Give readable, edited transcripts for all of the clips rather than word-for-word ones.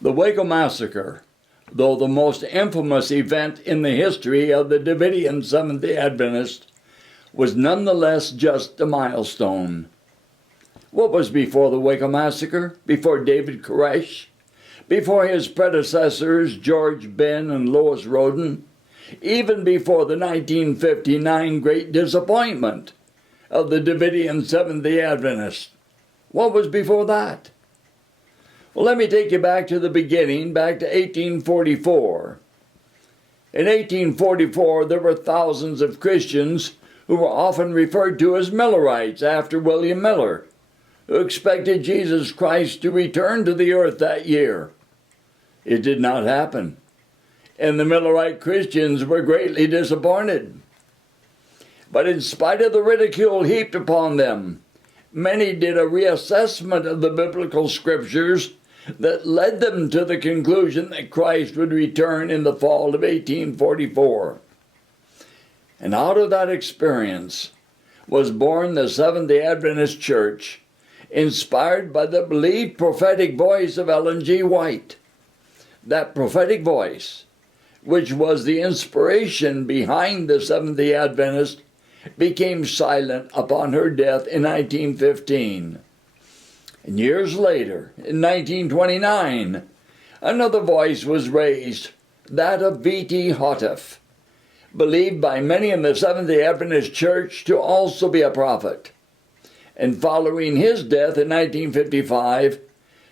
The Waco Massacre, though the most infamous event in the history of the Davidian Seventh-day Adventist, was nonetheless just a milestone. What was before the Waco Massacre? Before David Koresh? Before his predecessors George Ben and Lois Roden? Even before the 1959 Great Disappointment of the Davidian Seventh-day Adventist? What was before that? Well, let me take you back to the beginning, back to 1844. In 1844, there were thousands of Christians who were often referred to as Millerites after William Miller, who expected Jesus Christ to return to the earth that year. It did not happen, and the Millerite Christians were greatly disappointed. But in spite of the ridicule heaped upon them, many did a reassessment of the biblical scriptures that led them to the conclusion that Christ would return in the fall of 1844. And out of that experience was born the Seventh-day Adventist Church, inspired by the believed prophetic voice of Ellen G. White. That prophetic voice, which was the inspiration behind the Seventh-day Adventist, became silent upon her death in 1915. And years later, in 1929, another voice was raised, that of Post-Houteff, believed by many in the Seventh-day Adventist Church to also be a prophet. And following his death in 1955,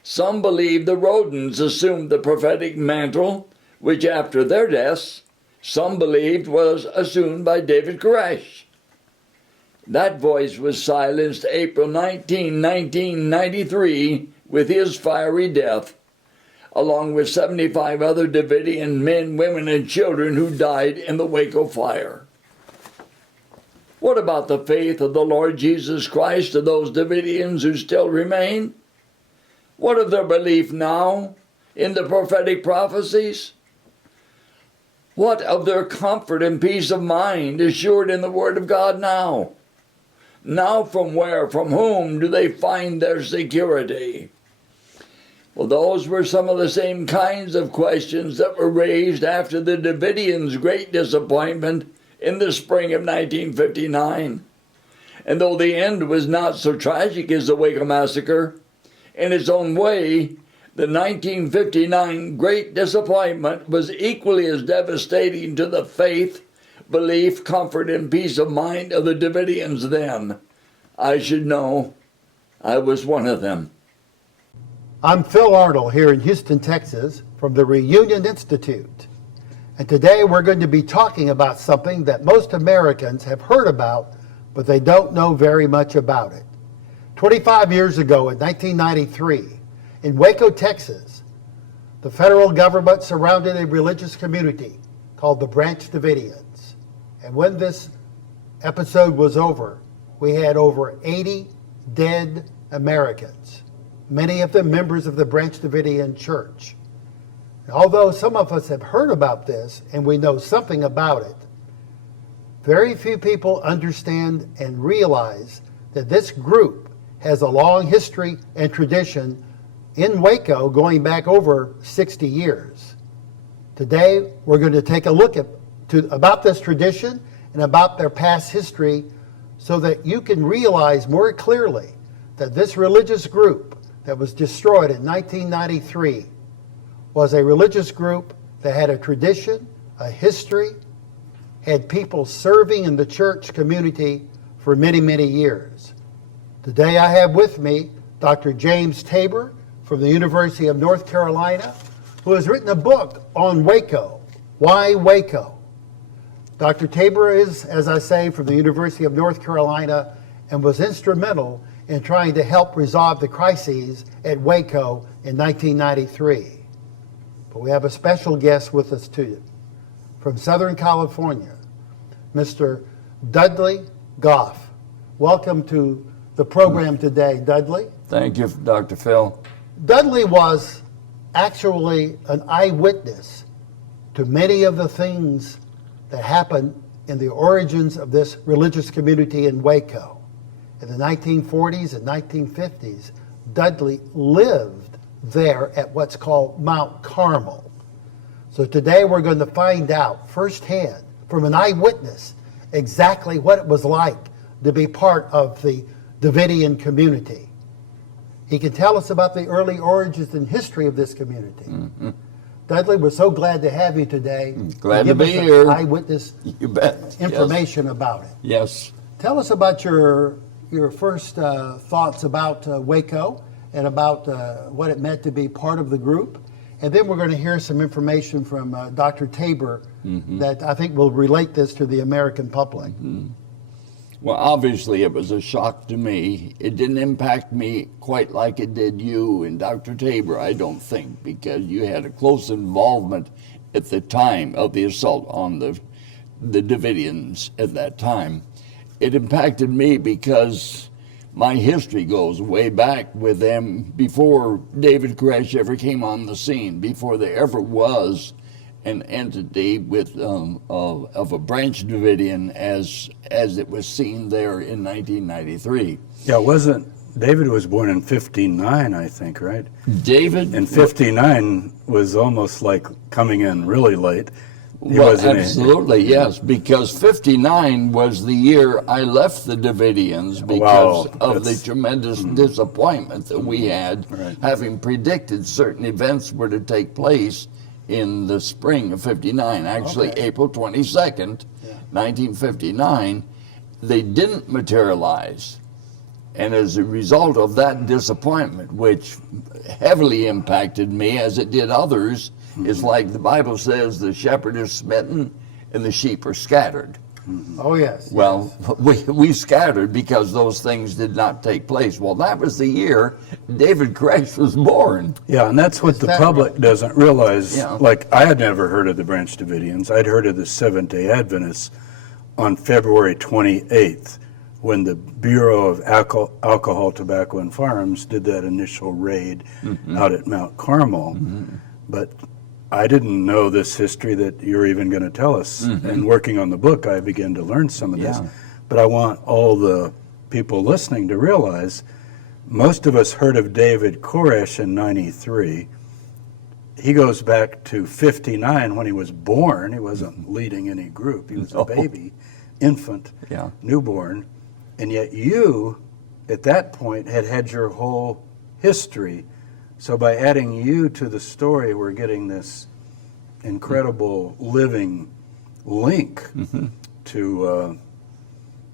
some believe the Rodens assumed the prophetic mantle, which after their deaths, some believed was assumed by David Koresh. That voice was silenced April 19, 1993, with his fiery death, along with 75 other Davidian men, women, and children who died in the Waco fire. What about the faith of the Lord Jesus Christ of those Davidians who still remain? What of their belief now in the prophetic prophecies? What of their comfort and peace of mind assured in the Word of God now? Now from where, from whom do they find their security? Well, those were some of the same kinds of questions that were raised after the Davidians' great disappointment in the spring of 1959. And though the end was not so tragic as the Waco Massacre, in its own way, the 1959 Great Disappointment was equally as devastating to the faith, belief, comfort, and peace of mind of the Davidians then. I should know. I was one of them. I'm Phil Arnold here in Houston, Texas, from the Reunion Institute. And today we're going to be talking about something that most Americans have heard about, but they don't know very much about it. 25 years ago in 1993, in Waco, Texas, the federal government surrounded a religious community called the Branch Davidians. And when this episode was over, we had over 80 dead Americans, many of them members of the Branch Davidian Church. And although some of us have heard about this and we know something about it, very few people understand and realize that this group has a long history and tradition in Waco going back over 60 years. Today, we're going to take a look about this tradition and about their past history so that you can realize more clearly that this religious group that was destroyed in 1993 was a religious group that had a tradition, a history, had people serving in the church community for many, many years. Today I have with me Dr. James Tabor from the University of North Carolina, who has written a book on Waco. Why Waco? Dr. Tabor is, as I say, from the University of North Carolina and was instrumental in trying to help resolve the crises at Waco in 1993. But we have a special guest with us too, from Southern California, Mr. Dudley Goff. Welcome to the program today, Dudley. Thank you, Dr. Phil. Dudley was actually an eyewitness to many of the things that happened in the origins of this religious community in Waco. In the 1940s and 1950s, Dudley lived there at what's called Mt.Carmel. So today we're going to find out firsthand from an eyewitness exactly what it was like to be part of the Davidian community. He can tell us about the early origins and history of this community. Mm-hmm. Dudley, we're so glad to have you today. Glad to be give us here. Eyewitness You bet. information about it. Yes. Tell us about your first thoughts about Waco and about what it meant to be part of the group. And then we're going to hear some information from Dr. Tabor that I think will relate this to the American public. Well, obviously it was a shock to me. It didn't impact me quite like it did you and Dr. Tabor, I don't think, because you had a close involvement at the time of the assault on the Davidians at that time. It impacted me because my history goes way back with them before David Koresh ever came on the scene, before there ever was an entity with of a branch Davidian as it was seen there in 1993. Yeah, David was born in 59, I think, right? David? And 59 was almost like coming in really late. Well, absolutely, yes, because 59 was the year I left the Davidians because of the tremendous disappointment that we had, having predicted certain events were to take place in the spring of 59, actually April 22nd, 1959. They didn't materialize. And as a result of that disappointment, which heavily impacted me as it did others, it's like the Bible says, the shepherd is smitten and the sheep are scattered. Oh, yes. Well, we scattered because those things did not take place. Well, that was the year David Koresh was born. Yeah, and that's what the public doesn't realize. Yeah. Like, I had never heard of the Branch Davidians. I'd heard of the Seventh-day Adventists on February 28th, when the Bureau of Alcohol, Tobacco, and Firearms did that initial raid out at Mt.Carmel. But I didn't know this history that you're even going to tell us. And working on the book, I began to learn some of this. But I want all the people listening to realize most of us heard of David Koresh in 93. He goes back to 59 when he was born. He wasn't leading any group. He was a baby, infant, newborn. And yet you, at that point, had your whole history. So by adding you to the story, we're getting this incredible living link to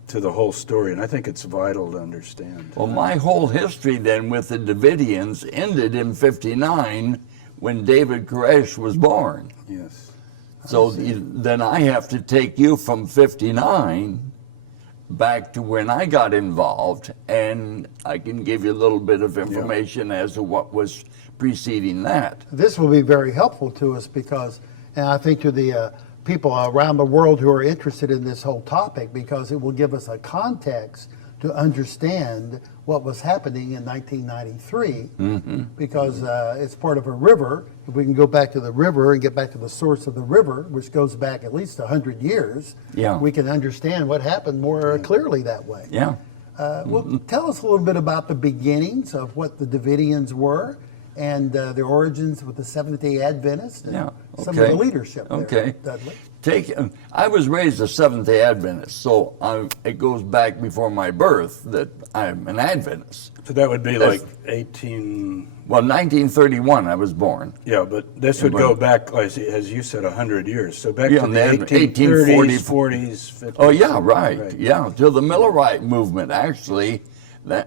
the whole story, and I think it's vital to understand. Well, my whole history then with the Davidians ended in 59 when David Koresh was born. Yes. So then I have to take you from 59 back to when I got involved, and I can give you a little bit of information as to what was preceding that. This will be very helpful to us because, and I think to the people around the world who are interested in this whole topic, because it will give us a context to understand what was happening in 1993, because it's part of a river. If we can go back to the river and get back to the source of the river, which goes back at least 100 years, we can understand what happened more clearly that way. Well, tell us a little bit about the beginnings of what the Davidians were and their origins with the Seventh-day Adventists and some of the leadership there, Dudley. I was raised a Seventh-day Adventist, so it goes back before my birth that I'm an Adventist. So that would be like 18... Well, 1931 I was born. Yeah, but this would go back, as you said, 100 years. So back to the 1830s, 40s, 50s. Oh, yeah, right. Yeah, till the Millerite movement, actually.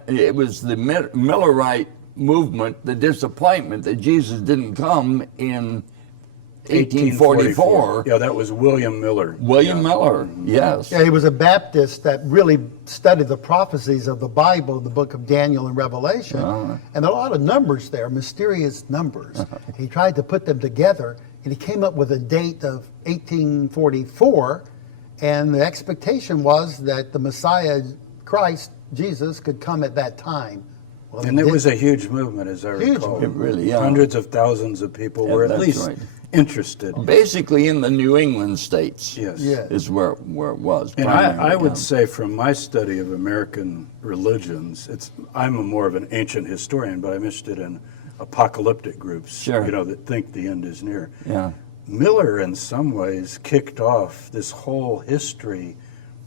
It was the Millerite movement, the disappointment that Jesus didn't come in 1844. Yeah, that was William Miller. William Miller, yes. Yeah, he was a Baptist that really studied the prophecies of the Bible, the book of Daniel and Revelation. And there are a lot of numbers there, mysterious numbers. He tried to put them together, and he came up with a date of 1844, and the expectation was that the Messiah, Christ, Jesus, could come at that time. Well, and it was a huge movement, as I recall. It really, Hundreds of thousands of people were at least interested. Basically in the New England states is where it was. And I would say from my study of American religions, I'm more of an ancient historian, but I'm interested in apocalyptic groups, Sure. that think the end is near. Yeah. Miller, in some ways, kicked off this whole history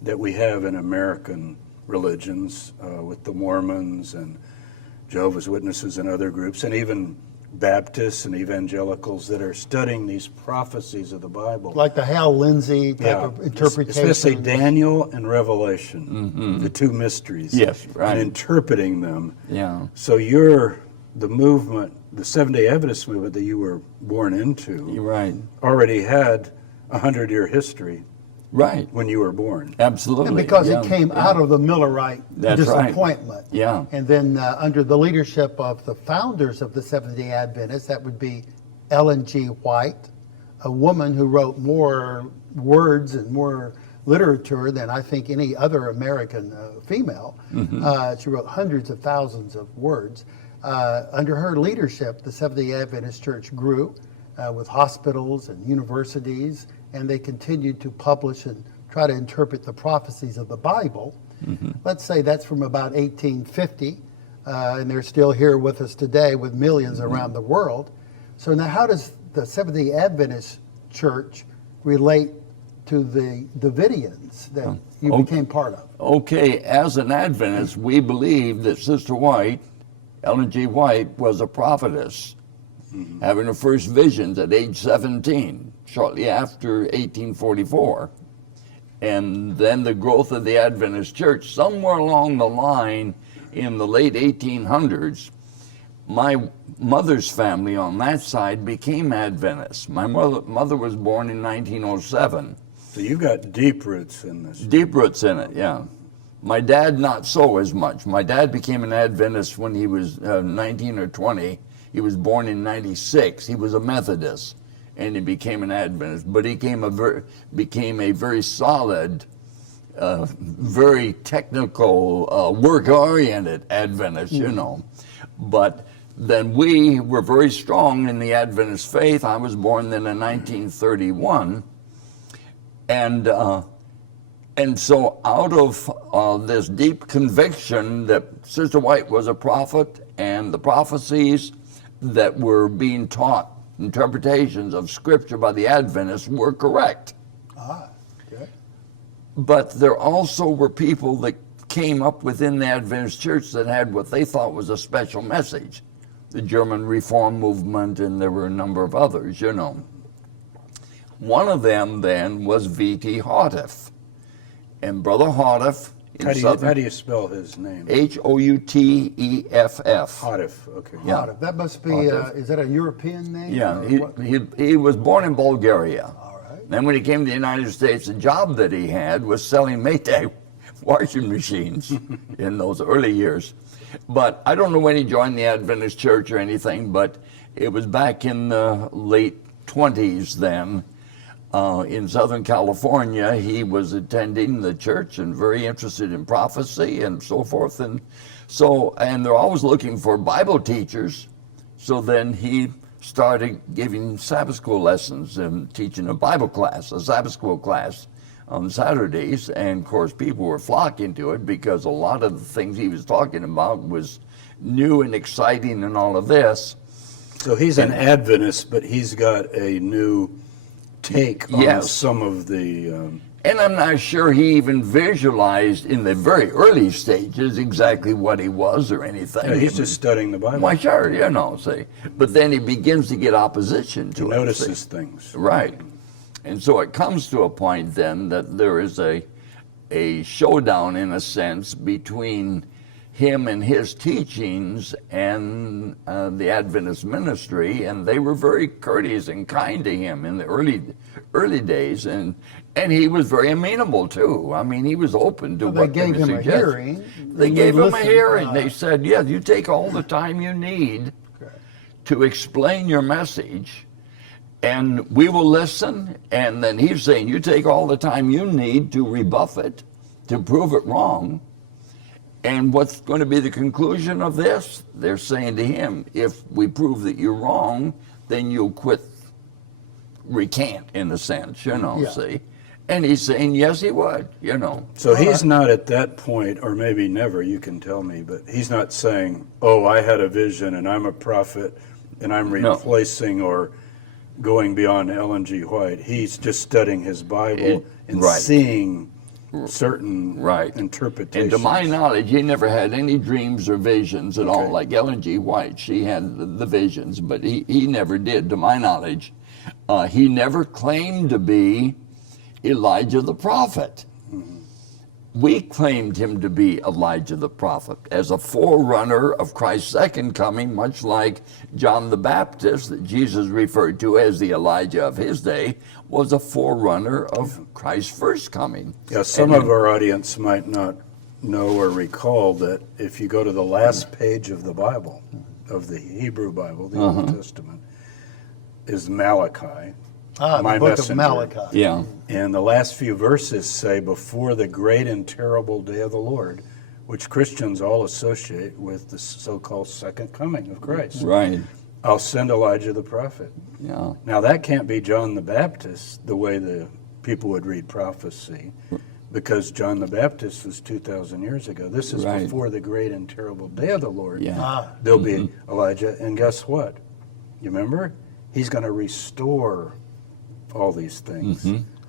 that we have in American religions with the Mormons and Jehovah's Witnesses and other groups, and even Baptists and evangelicals that are studying these prophecies of the Bible. Like the Hal Lindsey type of interpretation. Especially Daniel and Revelation, the two mysteries. Yes, right. And interpreting them. Yeah. So the movement, the Seventh-day Adventist movement that you were born into, You're right. already had a 100-year history Right. when you were born. Absolutely. And because yeah. it came out of the Millerite That's right. disappointment. Yeah. And then under the leadership of the founders of the Seventh-day Adventists, that would be Ellen G. White, a woman who wrote more words and more literature than I think any other American female. She wrote hundreds of thousands of words. Under her leadership, the Seventh-day Adventist Church grew with hospitals and universities, and they continued to publish and try to interpret the prophecies of the Bible. Let's say that's from about 1850, and they're still here with us today with millions around the world. So now how does the Seventh-day Adventist Church relate to the Davidians that you became part of? Okay, as an Adventist, we believe that Sister White, Ellen G. White, was a prophetess, having her first visions at age 17, shortly after 1844. And then the growth of the Adventist Church, somewhere along the line in the late 1800s, my mother's family on that side became Adventists. My mother was born in 1907. So you got deep roots in this. Deep roots in it, yeah. My dad, not so as much. My dad became an Adventist when he was 19 or 20. He was born in 96. He was a Methodist, and he became an Adventist. But he became a very solid, very technical, work-oriented Adventist, you know. But then we were very strong in the Adventist faith. I was born then in 1931. And so out of this deep conviction that Sister White was a prophet and the prophecies that were being taught, interpretations of Scripture by the Adventists, were correct. Okay. But there also were people that came up within the Adventist Church that had what they thought was a special message. The German Reform movement, and there were a number of others, you know. One of them then was V.T. Houteff. And Brother Houteff in How do you spell his name? Houteff. Houteff, okay. Yeah. That must be, Houteff. is that a European name? Yeah, or what? he was born in Bulgaria. All right. Then when he came to the United States, the job that he had was selling Maytag washing machines in those early years. But I don't know when he joined the Adventist Church or anything, but it was back in the late 20s then. In Southern California, he was attending the church and very interested in prophecy and so forth. And they're always looking for Bible teachers. So then he started giving Sabbath school lessons and teaching a Bible class, a Sabbath school class on Saturdays. And of course, people were flocking to it because a lot of the things he was talking about was new and exciting and all of this. So he's an Adventist, but he's got a new take on Yes. some of the... And I'm not sure he even visualized in the very early stages exactly what he was or anything. he's just studying the Bible. Why, sure, you know, see. But then he begins to get opposition to He it. notices see. things. Right. And so it comes to a point then that there is a showdown, in a sense, between him and his teachings and the Adventist ministry, and they were very courteous and kind to him in the early days, and he was very amenable too. I mean, he was open to Well, what they gave him a suggested. hearing. They gave him a listened. hearing. They said, "Yeah, you take all the time you need to explain your message, and we will listen." And then he's saying, "You take all the time you need to rebuff it, to prove it wrong." And what's going to be the conclusion of this? They're saying to him, if we prove that you're wrong, then you'll recant, in a sense, you know, Yeah. see? And he's saying, yes, he would, you know. So he's not at that point, or maybe never, you can tell me, but he's not saying, oh, I had a vision and I'm a prophet and I'm replacing or going beyond Ellen G. White. He's just studying his Bible and seeing certain interpretations. And to my knowledge, he never had any dreams or visions at all. Like Ellen G. White, she had the visions, but he never did, to my knowledge. He never claimed to be Elijah the prophet. We claimed him to be Elijah the prophet as a forerunner of Christ's second coming, much like John the Baptist, that Jesus referred to as the Elijah of his day, was a forerunner of Christ's first coming. Yeah, some of our audience might not know or recall that if you go to the last page of the Bible, of the Hebrew Bible, the Old Testament, is Malachi. The book of Malachi. Yeah. And the last few verses say, before the great and terrible day of the Lord, which Christians all associate with the so-called second coming of Christ. Right. I'll send Elijah the prophet. Yeah. Now that can't be John the Baptist, the way the people would read prophecy, because John the Baptist was 2,000 years ago. This is before the great and terrible day of the Lord. Yeah. There'll be Elijah, and guess what? You remember? He's going to restore all these things.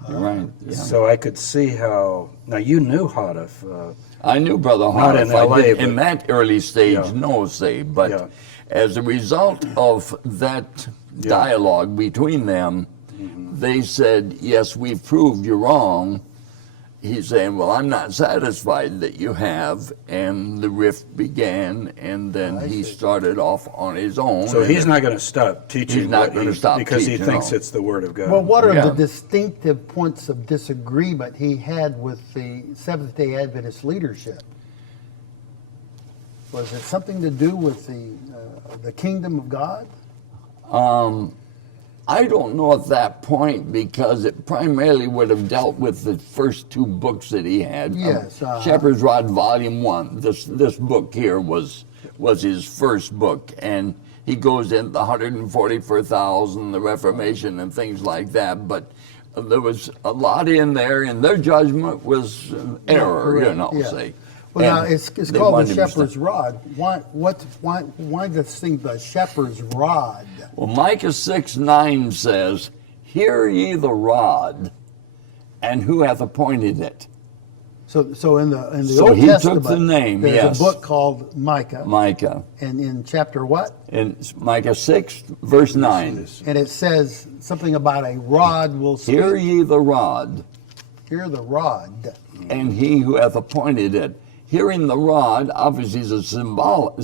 Right. Yeah. So I could see how. Now you knew Houteff. I knew Brother Not Houteff. in LA, I did, but- in that early stage, no say, but as a result of that dialogue between them, they said, yes, we've proved you wrong. He's saying, well, I'm not satisfied that you have, and the rift began, and then he started off on his own. So he's not going to stop teaching. He's not going to stop because teaching, he thinks no. it's the Word of God. Well, what are the distinctive points of disagreement he had with the Seventh-day Adventist leadership? Was it something to do with the kingdom of God? I don't know at that point, because it primarily would have dealt with the first two books that he had. Yes. Shepherd's Rod Volume 1. This book here was his first book, and he goes into the 144,000, the Reformation, and things like that. But there was a lot in there, and their judgment was an error, say. Well, now it's called the Shepherd's Rod. Why this thing the Shepherd's Rod? Well, Micah 6:9 says, "Hear ye the rod, and who hath appointed it?" So in the So Old he Testament, took the name, there's yes. a book called Micah, Micah. and in chapter what? In Micah 6, verse 9. And it says something about a rod will speak. Hear ye the rod, Hear the rod. and he who hath appointed it. Hearing the rod obviously is a symbolic,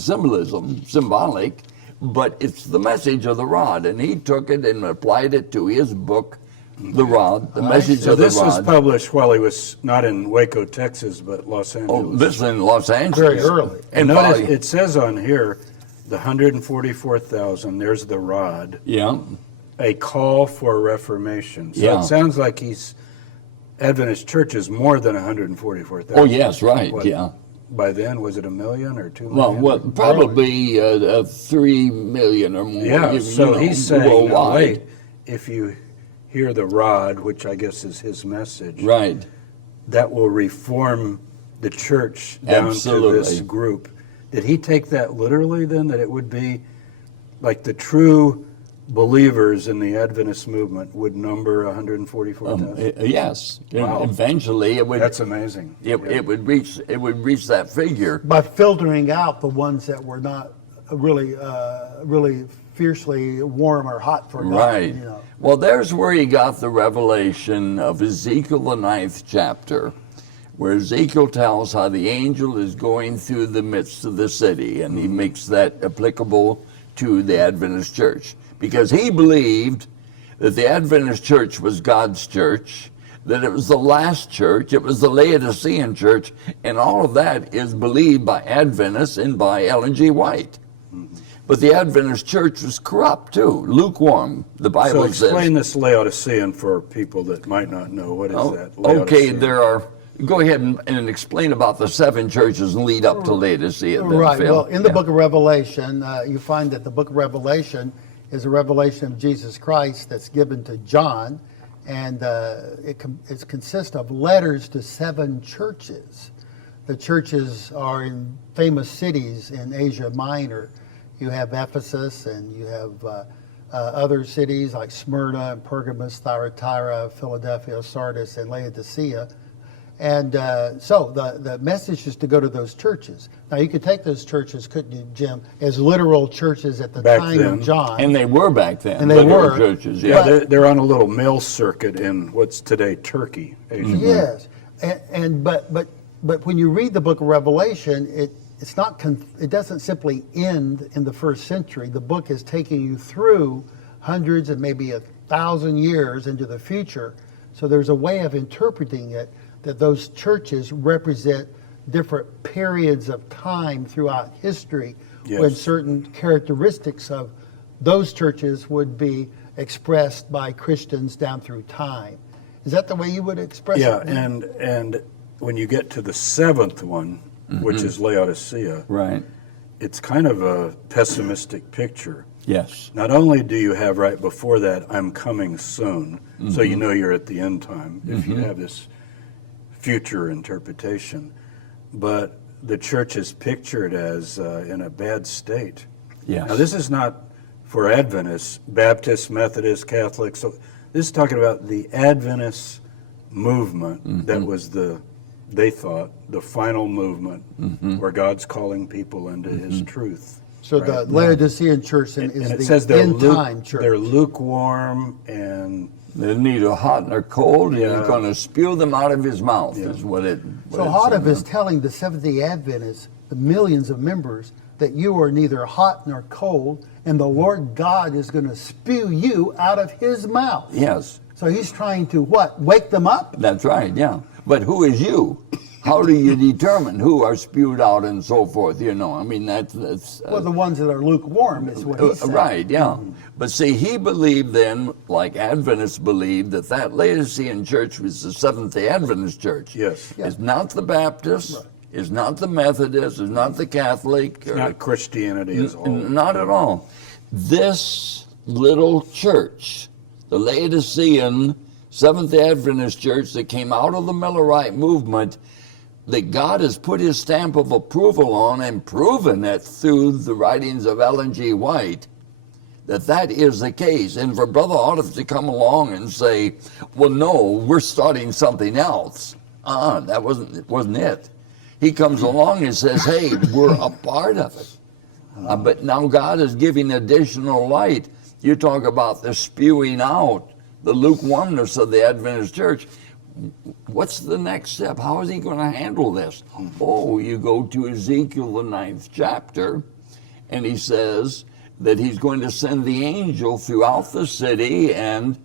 but it's the message of the rod. And he took it and applied it to his book, The Rod, the message So of the this was rod. published while he was not in Waco, Texas, but Los Angeles. Oh, this is in Los Angeles. Very early. And Notice probably, it says on here, the 144,000, there's the rod, yeah, a call for reformation. So Yeah. it sounds like Adventist Church is more than 144,000. oh yes, right, What, yeah. By then, was it 1 million or 2 Well, million? probably 3 million or more. Yeah, so he's saying, worldwide. wait, if you hear the rod, which I guess is his message, Right. that will reform the church down Absolutely. to this group. Did he take that literally then, that it would be like the true believers in the Adventist movement would number 144,000? Yes. Wow. Eventually, it would. That's amazing. It would reach. It would reach that figure. By filtering out the ones that were not really fiercely warm or hot for God. Right. You know. Well, there's where he got the revelation of Ezekiel, the 9th chapter, where Ezekiel tells how the angel is going through the midst of the city, and he makes that applicable to the Adventist church, because he believed that the Adventist church was God's church, that it was the last church, it was the Laodicean church, and all of that is believed by Adventists and by Ellen G. White. But the Adventist church was corrupt too, lukewarm, the Bible So says. explain this Laodicean for people that might not know. What is that? Okay, Laodicean. go ahead and explain about the 7 churches and lead up to Laodicea. Then, Right. Phil. Well, in the book of Revelation, you find that the book of Revelation is a revelation of Jesus Christ that's given to John. and it consists of letters to 7 churches. The churches are in famous cities in Asia Minor. You have Ephesus, and you have other cities like Smyrna and Pergamos, Thyatira, Philadelphia, Sardis, and Laodicea. And so the message is to go to those churches. Now, you could take those churches, couldn't you, Jim, as literal churches at the Back time then. of John. And they were back then. And they literal were. churches. Yeah, Yeah. they're on a little mail circuit in what's today Turkey, Asia. Yes, but when you read the book of Revelation, it's not it doesn't simply end in the first century. The book is taking you through hundreds and maybe 1,000 years into the future. So there's a way of interpreting it that those churches represent different periods of time throughout history when certain characteristics of those churches would be expressed by Christians down through time. Is that the way you would express Yeah, it? and when you get to the 7th one, which is Laodicea, Right. it's kind of a pessimistic picture. Yes. Not only do you have right before that, I'm coming soon, so you know you're at the end time, if you have this future interpretation, but the church is pictured as in a bad state. Yes. Now, this is not for Adventists, Baptists, Methodists, Catholics. So this is talking about the Adventist movement that was they thought, the final movement where God's calling people into His truth. So the Laodicean church And it is says the end time church. they're lukewarm and They're neither hot nor cold, and He's going to spew them out of His mouth, is what it So Houteff is telling the Seventh-day Adventists, the millions of members, that you are neither hot nor cold, and the Lord God is going to spew you out of His mouth. Yes, So He's trying to what? Wake them up? that's right, yeah. But who is you? How do you determine who are spewed out and so forth, you know? I mean, that's Well, the ones that are lukewarm is what he's saying. right, yeah. But see, he believed then, like Adventists believed, that Laodicean church was the Seventh-day Adventist church. Yes. It's not the Baptist, it's not the Methodist, it's not the Catholic. not Christianity as a whole. Not at all. This little church, the Laodicean Seventh-day Adventist church that came out of the Millerite movement, that God has put His stamp of approval on and proven it through the writings of Ellen G. White, that is the case. And for Brother Houteff to come along and say, well, no, we're starting something else. That wasn't it. He comes along and says, hey, we're a part of it. But now God is giving additional light. You talk about the spewing out, the lukewarmness of the Adventist church. What's the next step? How is He going to handle this? Oh, you go to Ezekiel, the 9th chapter, and he says that He's going to send the angel throughout the city, and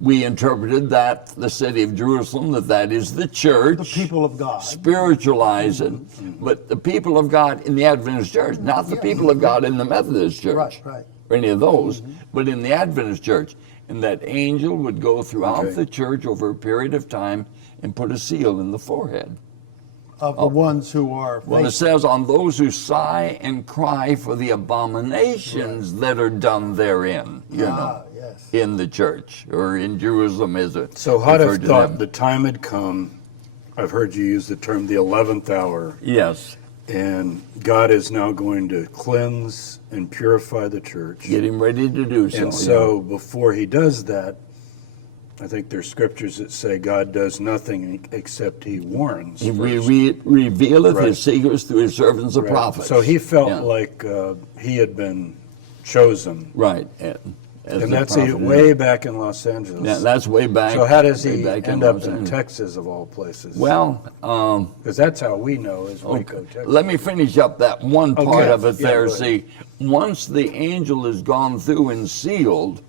we interpreted that the city of Jerusalem, that is the church. The people of God. Spiritualize it. But the people of God in the Adventist church, not the people of God in the Methodist church. Right. Or any of those, but in the Adventist church. And that angel would go throughout the church over a period of time and put a seal in the forehead. Of the ones who are Well, it says, on those who sigh and cry for the abominations that are done therein, you know, yes. in the church, or in Jerusalem, is it? So referred Houteff to thought them. the time had come. I've heard you use the term the 11th hour. Yes, And God is now going to cleanse and purify the church. getting ready to do so. And so before He does that, I think there's scriptures that say God does nothing except He warns. He first. revealeth Right. His secrets through His servants, the Right. prophets. So he felt Yeah. like he had been chosen. Right. As And the that's prophet, way back in Los Angeles. Yeah, that's way back. So how does way he back end up Los in Angeles. Texas of all places? Well, Because that's how we know is Waco, Texas. let me finish up that one part Okay. of it Yeah, there. go ahead. See, once the angel has gone through and sealed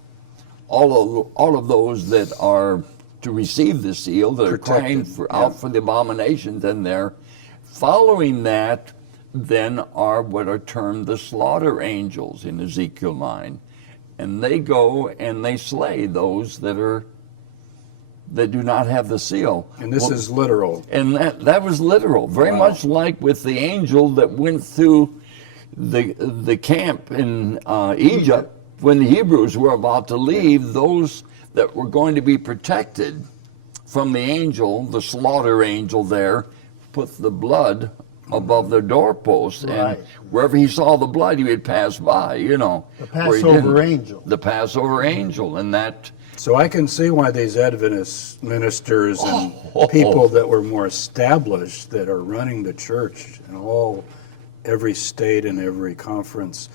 all of those that are to receive the seal, that are crying Protected, out for the abominations in there, following that then are what are termed the slaughter angels in Ezekiel 9. And they go and they slay those that do not have the seal. And this is literal. And that was literal, very much like with the angel that went through the camp in Egypt when the Hebrews were about to leave. Those that were going to be protected from the angel, the slaughter angel there, put the blood above their doorpost. Right. And wherever he saw the blood, he would pass by, you know. The where he Passover didn't. angel. The Passover angel, and that... So I can see why these Adventist ministers and people that were more established that are running the church in every state and every conference,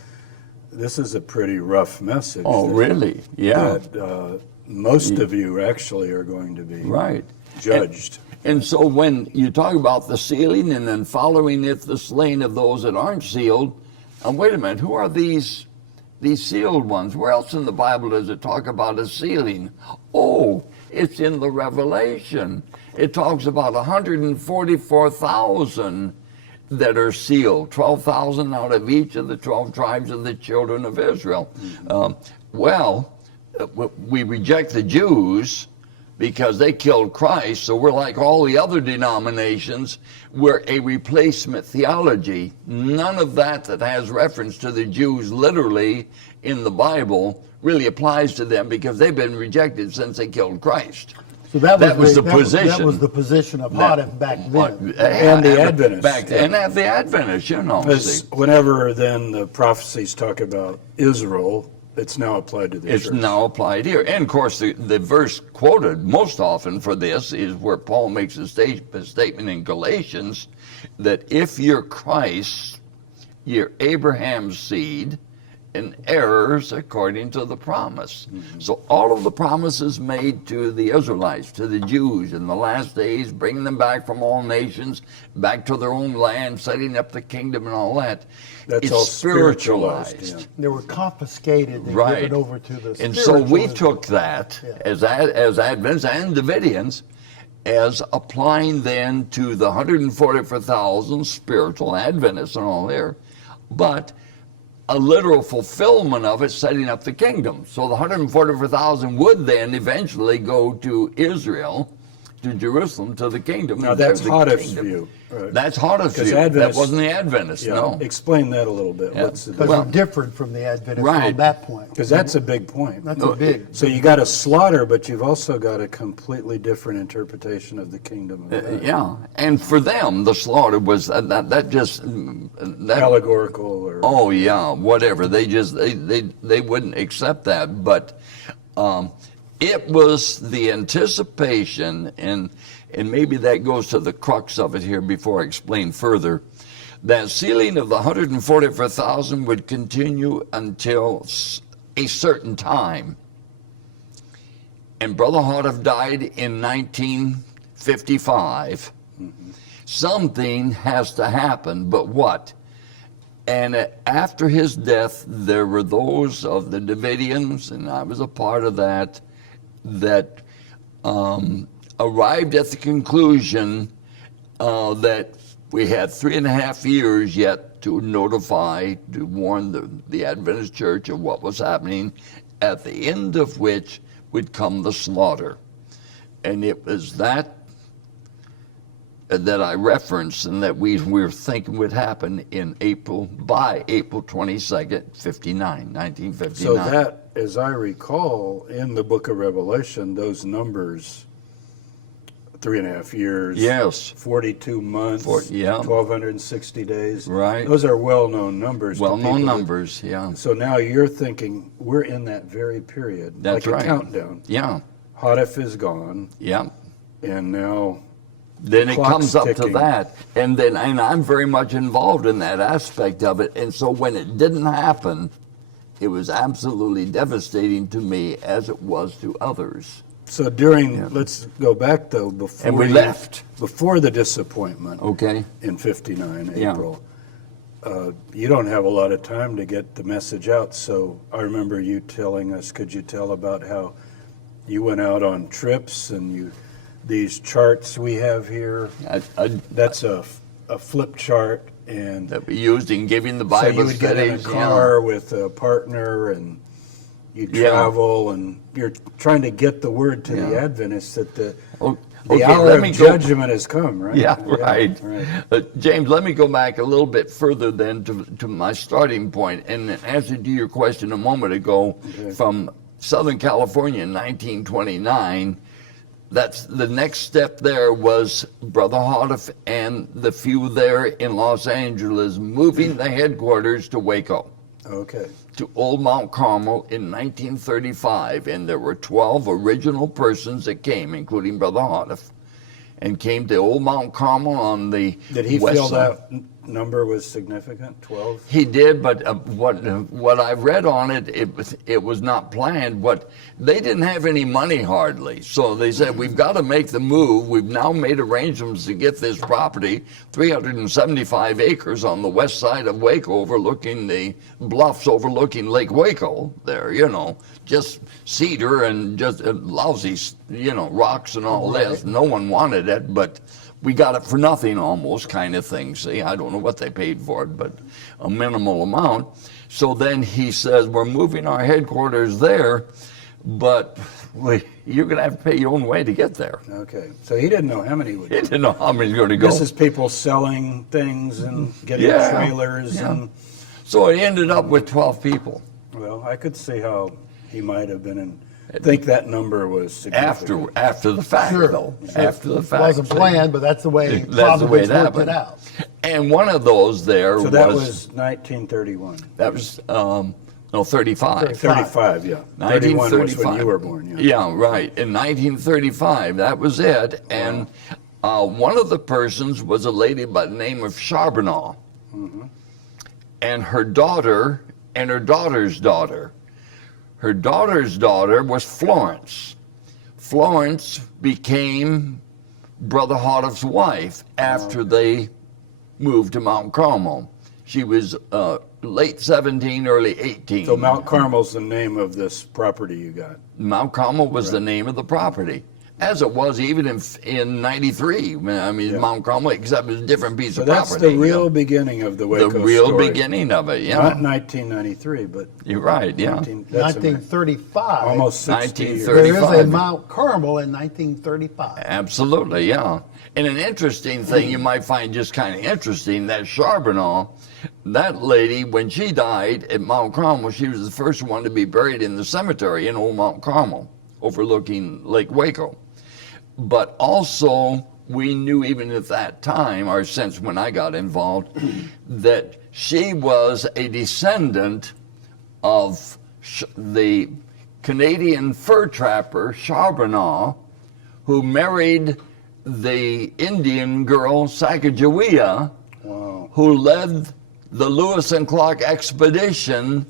this is a pretty rough message. Oh, really? Yeah. That most of you actually are going to be Right. judged. And so when you talk about the sealing and then following it, the slaying of those that aren't sealed, wait a minute, who are these sealed ones? Where else in the Bible does it talk about a sealing? Oh, it's in the Revelation. It talks about 144,000 that are sealed, 12,000 out of each of the 12 tribes of the children of Israel. We reject the Jews because they killed Christ, so we're like all the other denominations. We're a replacement theology. None of that has reference to the Jews literally in the Bible really applies to them because they've been rejected since they killed Christ. So that was the position. That was the position of Houteff back then. And the Adventists. Back then, and the Adventists, you know. Because whenever then the prophecies talk about Israel, it's now applied to the church. It's now applied here. And of course, the verse quoted most often for this is where Paul makes a statement in Galatians that if you're Christ, you're Abraham's seed and heirs according to the promise. Mm-hmm. So all of the promises made to the Israelites, to the Jews in the last days, bringing them back from all nations, back to their own land, setting up the kingdom and all that, that's all spiritualized. Yeah. They were confiscated and right. given over to the And so we spiritualism. took that as Adventists and Davidians as applying then to the 144,000 spiritual Adventists and all there, but a literal fulfillment of it, setting up the kingdom. So the 144,000 would then eventually go to Israel, to Jerusalem, to the kingdom. Now that's Houteff's view. Right? That's Houteff's view. That wasn't the Adventist, no. Explain that a little bit. Yeah. What's the Because difference? we're different from the Adventists Right. on that point. Because that's a big point. That's a big. So you got a slaughter, but you've also got a completely different interpretation of the kingdom of God. Yeah, and for them, the slaughter was that allegorical or oh yeah, whatever. They wouldn't accept that, but it was the anticipation, and maybe that goes to the crux of it here before I explain further. That sealing of the 144,000 would continue until a certain time. And Brother Houteff died in 1955. Mm-hmm. Something has to happen, but what? And after his death, there were those of the Davidians, and I was a part of that arrived at the conclusion that we had 3.5 years yet to notify, to warn the Adventist Church of what was happening, at the end of which would come the slaughter. And it was that I referenced and that we were thinking would happen by April 22nd, 1959. So that, as I recall, in the book of Revelation, those numbers, 3.5 years, yes, 42 months, 1,260 days, right? Those are well-known numbers. Well-known numbers, yeah. So now you're thinking we're in that very period, that's like right. a countdown. Yeah. Houteff is gone. Yeah. And now then it comes up ticking. to that, and I'm very much involved in that aspect of it. And so when it didn't happen, it was absolutely devastating to me, as it was to others. So let's go back though, before and we left. Before the disappointment, okay, in 59, April, you don't have a lot of time to get the message out. So I remember you telling us, could you tell about how you went out on trips and these charts we have here, that's a flip chart, and that we used in giving the Bible so you would get in a car with a partner and you travel and you're trying to get the word to the Adventists that the hour of judgment has come, right? Yeah, right. James, let me go back a little bit further then to my starting point. And in answer to your question a moment ago, from Southern California in 1929, that's the next step. There was Brother Houteff and the few there in Los Angeles moving the headquarters to Waco, Okay. to Old Mt.Carmel in 1935, and there were 12 original persons that came, including Brother Houteff, and came to Old Mt.Carmel on the Did he west feel side. that number was significant? 12? He did, but what I read on it, it was not planned. They didn't have any money hardly, so they said, we've got to make the move. We've now made arrangements to get this property, 375 acres on the west side of Waco, overlooking the bluffs overlooking Lake Waco. There, just cedar and just lousy, rocks and all this. No one wanted it, but we got it for nothing almost, kind of thing. See, I don't know what they paid for it, but a minimal amount. So then he says, we're moving our headquarters there, but you're going to have to pay your own way to get there. Okay. So he didn't know how many would He didn't know how many going to go. This is people selling things and getting trailers. Yeah. And So he ended up with 12 people. well, I could see how he might have been think that number was significant. After the fact, Sure. though. Sure. After the It fact. wasn't planned, but that's the way That's the way it Providence worked happened. it out. And one of those there So that was 1931. that was 35. 35, yeah. 31 was when you were born, yeah. Yeah, right. In 1935, that was it. And one of the persons was a lady by the name of Charbonneau. And her daughter and her daughter's daughter. Her daughter's daughter was Florence. Florence became Brother Houteff's wife after they moved to Mount Carmel. She was late 17, early 18. So Mount Carmel's the name of this property you got. Mount Carmel was the name of the property, as it was even in 93. I mean, Yeah. Mount Carmel, except it was a different piece So of that's property. the real beginning of the Waco the real story. beginning of it, yeah. Not 1993, but You're right, yeah. 1935. Almost 60 years. 1930. There is a 35. Mount Carmel in 1935. Absolutely, yeah. And an interesting thing you might find just kind of interesting, that Charbonneau, that lady, when she died at Mount Carmel, she was the first one to be buried in the cemetery in Old Mount Carmel, overlooking Lake Waco. But also, we knew even at that time, or since when I got involved, that she was a descendant of the Canadian fur trapper Charbonneau, who married the Indian girl Sacagawea, Wow. who led the Lewis and Clark expedition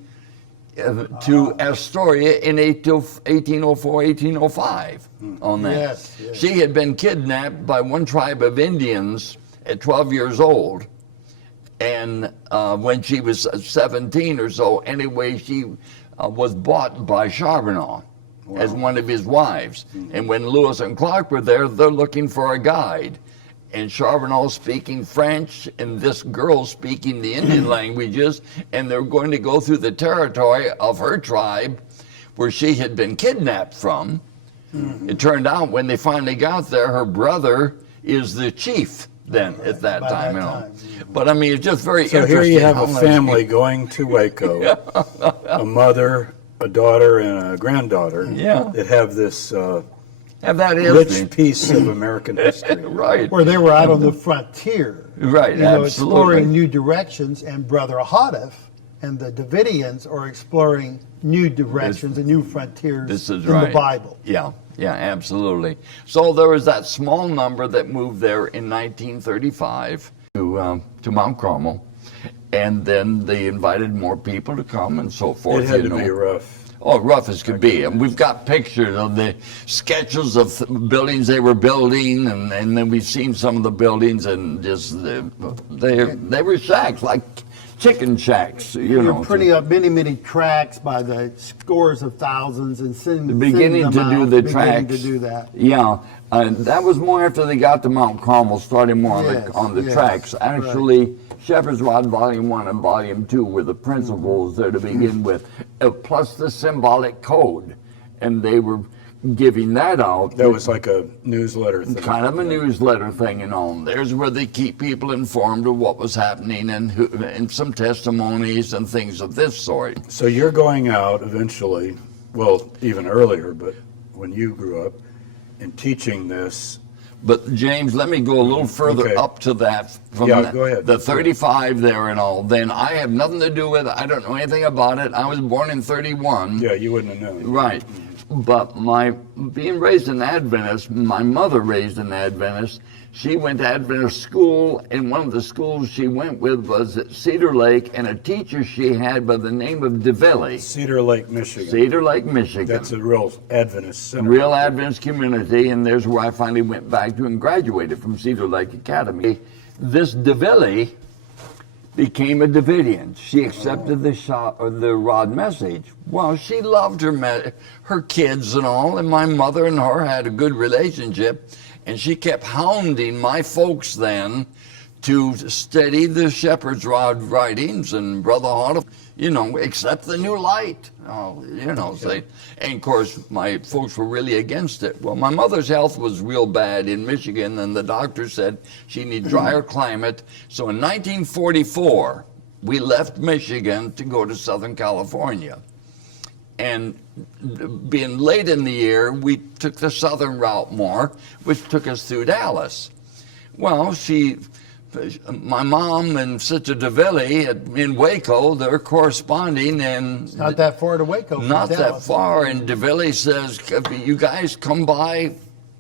to Astoria in 1804, 1805 on that. Yes, yes. She had been kidnapped by one tribe of Indians at 12 years old. And when she was 17 or so, anyway, she was bought by Charbonneau as one of his wives. And when Lewis and Clark were there, they're looking for a guide. And Charbonneau speaking French and this girl speaking the Indian languages, and they're going to go through the territory of her tribe where she had been kidnapped from. It turned out when they finally got there, her brother is the chief then at that by time. that You know. time. But I mean, it's just very So interesting. here you have how a much- family going to Waco, a mother, a daughter, and a granddaughter Yeah. that have this And that is rich piece of American history. right. Where they were out on the frontier. Right, Exploring absolutely. new directions, and Brother Houteff and the Davidians are exploring new directions and new frontiers This is in right. the Bible. Yeah, absolutely. So there was that small number that moved there in 1935 to Mount Carmel, and then they invited more people to come and so forth. It had you to know. be rough. Oh, rough as could be. And we've got pictures of the sketches of buildings they were building, and then we've seen some of the buildings, and just they were shacks, like chicken shacks, you They're know. printing up many, many tracks by the scores of thousands and sending Beginning them to out, do the beginning tracks. to do that. Yeah, that was more after they got to Mount Carmel, starting more Yes, on the yes, tracks. Actually, Shepherd's Rod Volume 1 and Volume 2 were the principles there to begin with, plus the symbolic code. And they were giving that out. That was like a newsletter thing. Kind of a newsletter thing, you know. There's where they keep people informed of what was happening and some testimonies and things of this sort. So you're going out eventually well, even earlier, but when you grew up, in teaching this. But James, let me go a little further Okay. up to that. From Yeah, go ahead. The 35 there and all. Then I have nothing to do with it. I don't know anything about it. I was born in 31. Yeah, you wouldn't have known. Right. But my being raised an Adventist, my mother raised an Adventist. She went to Adventist school, and one of the schools she went with was at Cedar Lake, and a teacher she had by the name of Dudley. Cedar Lake, Michigan. Cedar Lake, Michigan. That's a real Adventist center. Real Adventist community, and there's where I finally went back to and graduated from Cedar Lake Academy. This Dudley became a Davidian. She accepted the rod message. Well, she loved her kids and all, and my mother and her had a good relationship, and she kept hounding my folks then to study the shepherd's rod writings and Brother Houteff, accept the new light. Say, and of course my folks were really against it. Well, my mother's health was real bad in Michigan, and the doctor said she needed drier climate. So in 1944, we left Michigan to go to Southern California. And being late in the year, we took the southern route more, which took us through Dallas. Well, my mom and Sister Dudley in Waco, they're corresponding, and Not that far to Waco. from not that Dallas. far. And Dudley says, "You guys come by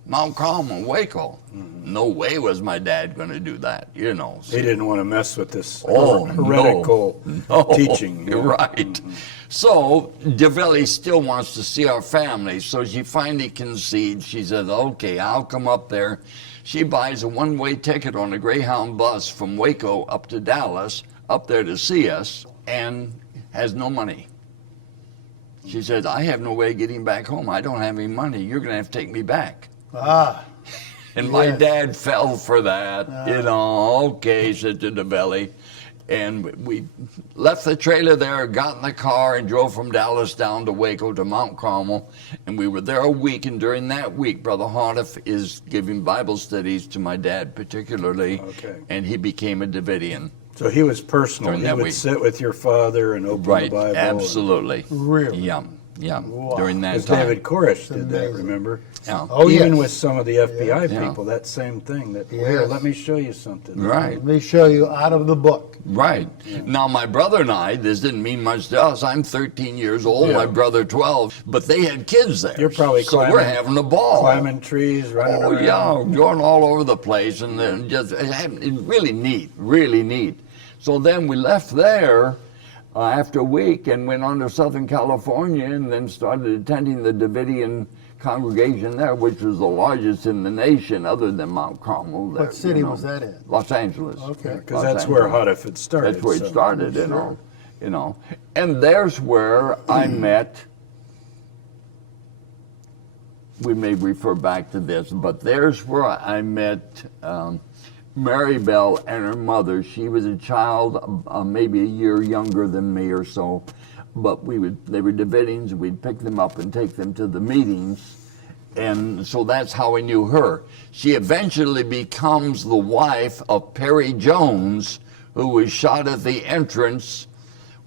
Mt.Carmel, Waco." No way was my dad going to do that, So. He didn't want to mess with this Oh, heretical no. teaching. You're right. So Dudley still wants to see our family, so she finally concedes. She says, "Okay, I'll come up there." She buys a one-way ticket on a Greyhound bus from Waco up to Dallas, up there to see us, and has no money. She says, "I have no way of getting back home. I don't have any money. You're going to have to take me back." Ah, And my Yes. dad fell for that, okay, said to Dudley. And we left the trailer there, got in the car, and drove from Dallas down to Waco to Mt.Carmel. And we were there a week, and during that week, Brother Houteff is giving Bible studies to my dad particularly, Okay. and he became a Davidian. So he was personal. During He that would week. sit with your father and open Right, the Bible. absolutely. really? Yeah, Wow. during that Because time. David Koresh did that, amazing. remember? Yeah. Oh, Even yes. with some of the FBI Yeah. people, that same thing. That Yes. Here, let me show you something. Right. Let me show you out of the book. Right. Now, my brother and I, this didn't mean much to us. I'm 13 years old, Yeah. my brother 12, but they had kids there. You're probably so we're climbing- having a ball. Climbing trees, running Oh, around. yeah, going all over the place, and then just really neat, really neat. So then we left there after a week and went on to Southern California, and then started attending the Davidian congregation there, which was the largest in the nation other than Mt.Carmel. What city was that in? Los Angeles. Okay. Because Los that's where Angeles. Houteff had started. That's where it so- started, you know. And there's where I met, we may refer back to this, but there's where I met Mary Bell and her mother. She was a child, maybe a year younger than me or so, but they were Davidians. We'd pick them up and take them to the meetings. And so that's how I knew her. She eventually becomes the wife of Perry Jones, who was shot at the entrance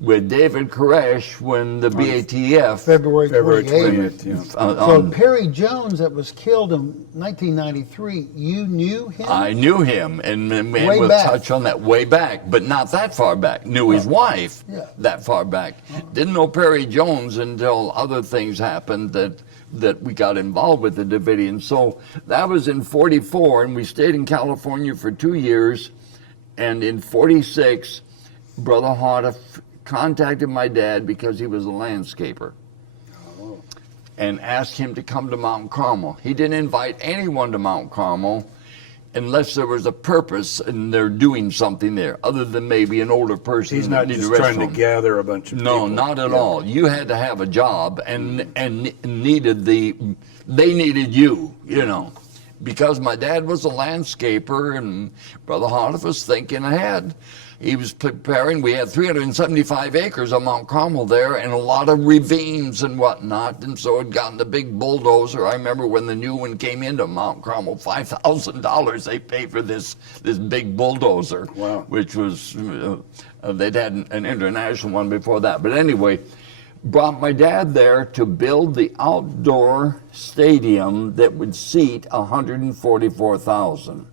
with David Koresh when the BATF. February February 28th. 20th, yeah. So Perry Jones, that was killed in 1993, you knew him? I knew him, and Way we'll back. touch on that way back, but not that far back. Knew his wife Yeah. that far back. Didn't know Perry Jones until other things happened that we got involved with the Davidians. So that was in 44, and we stayed in California for 2 years. And in 46, Brother Houteff contacted my dad because he was a landscaper and asked him to come to Mt.Carmel. He didn't invite anyone to Mt.Carmel unless there was a purpose and they're doing something there, other than maybe an older person. He's that not needed just a trying to restroom. gather a bunch of No, people. not at Yeah. all. You had to have a job, and they needed you, because my dad was a landscaper, and Brother Houteff was thinking ahead. He was preparing. We had 375 acres on Mount Carmel there, and a lot of ravines and whatnot. And so it got the big bulldozer. I remember when the new one came into Mount Carmel, $5,000 they paid for this big bulldozer. Wow. Which was they'd had an international one before that. But anyway, brought my dad there to build the outdoor stadium that would seat 144,000.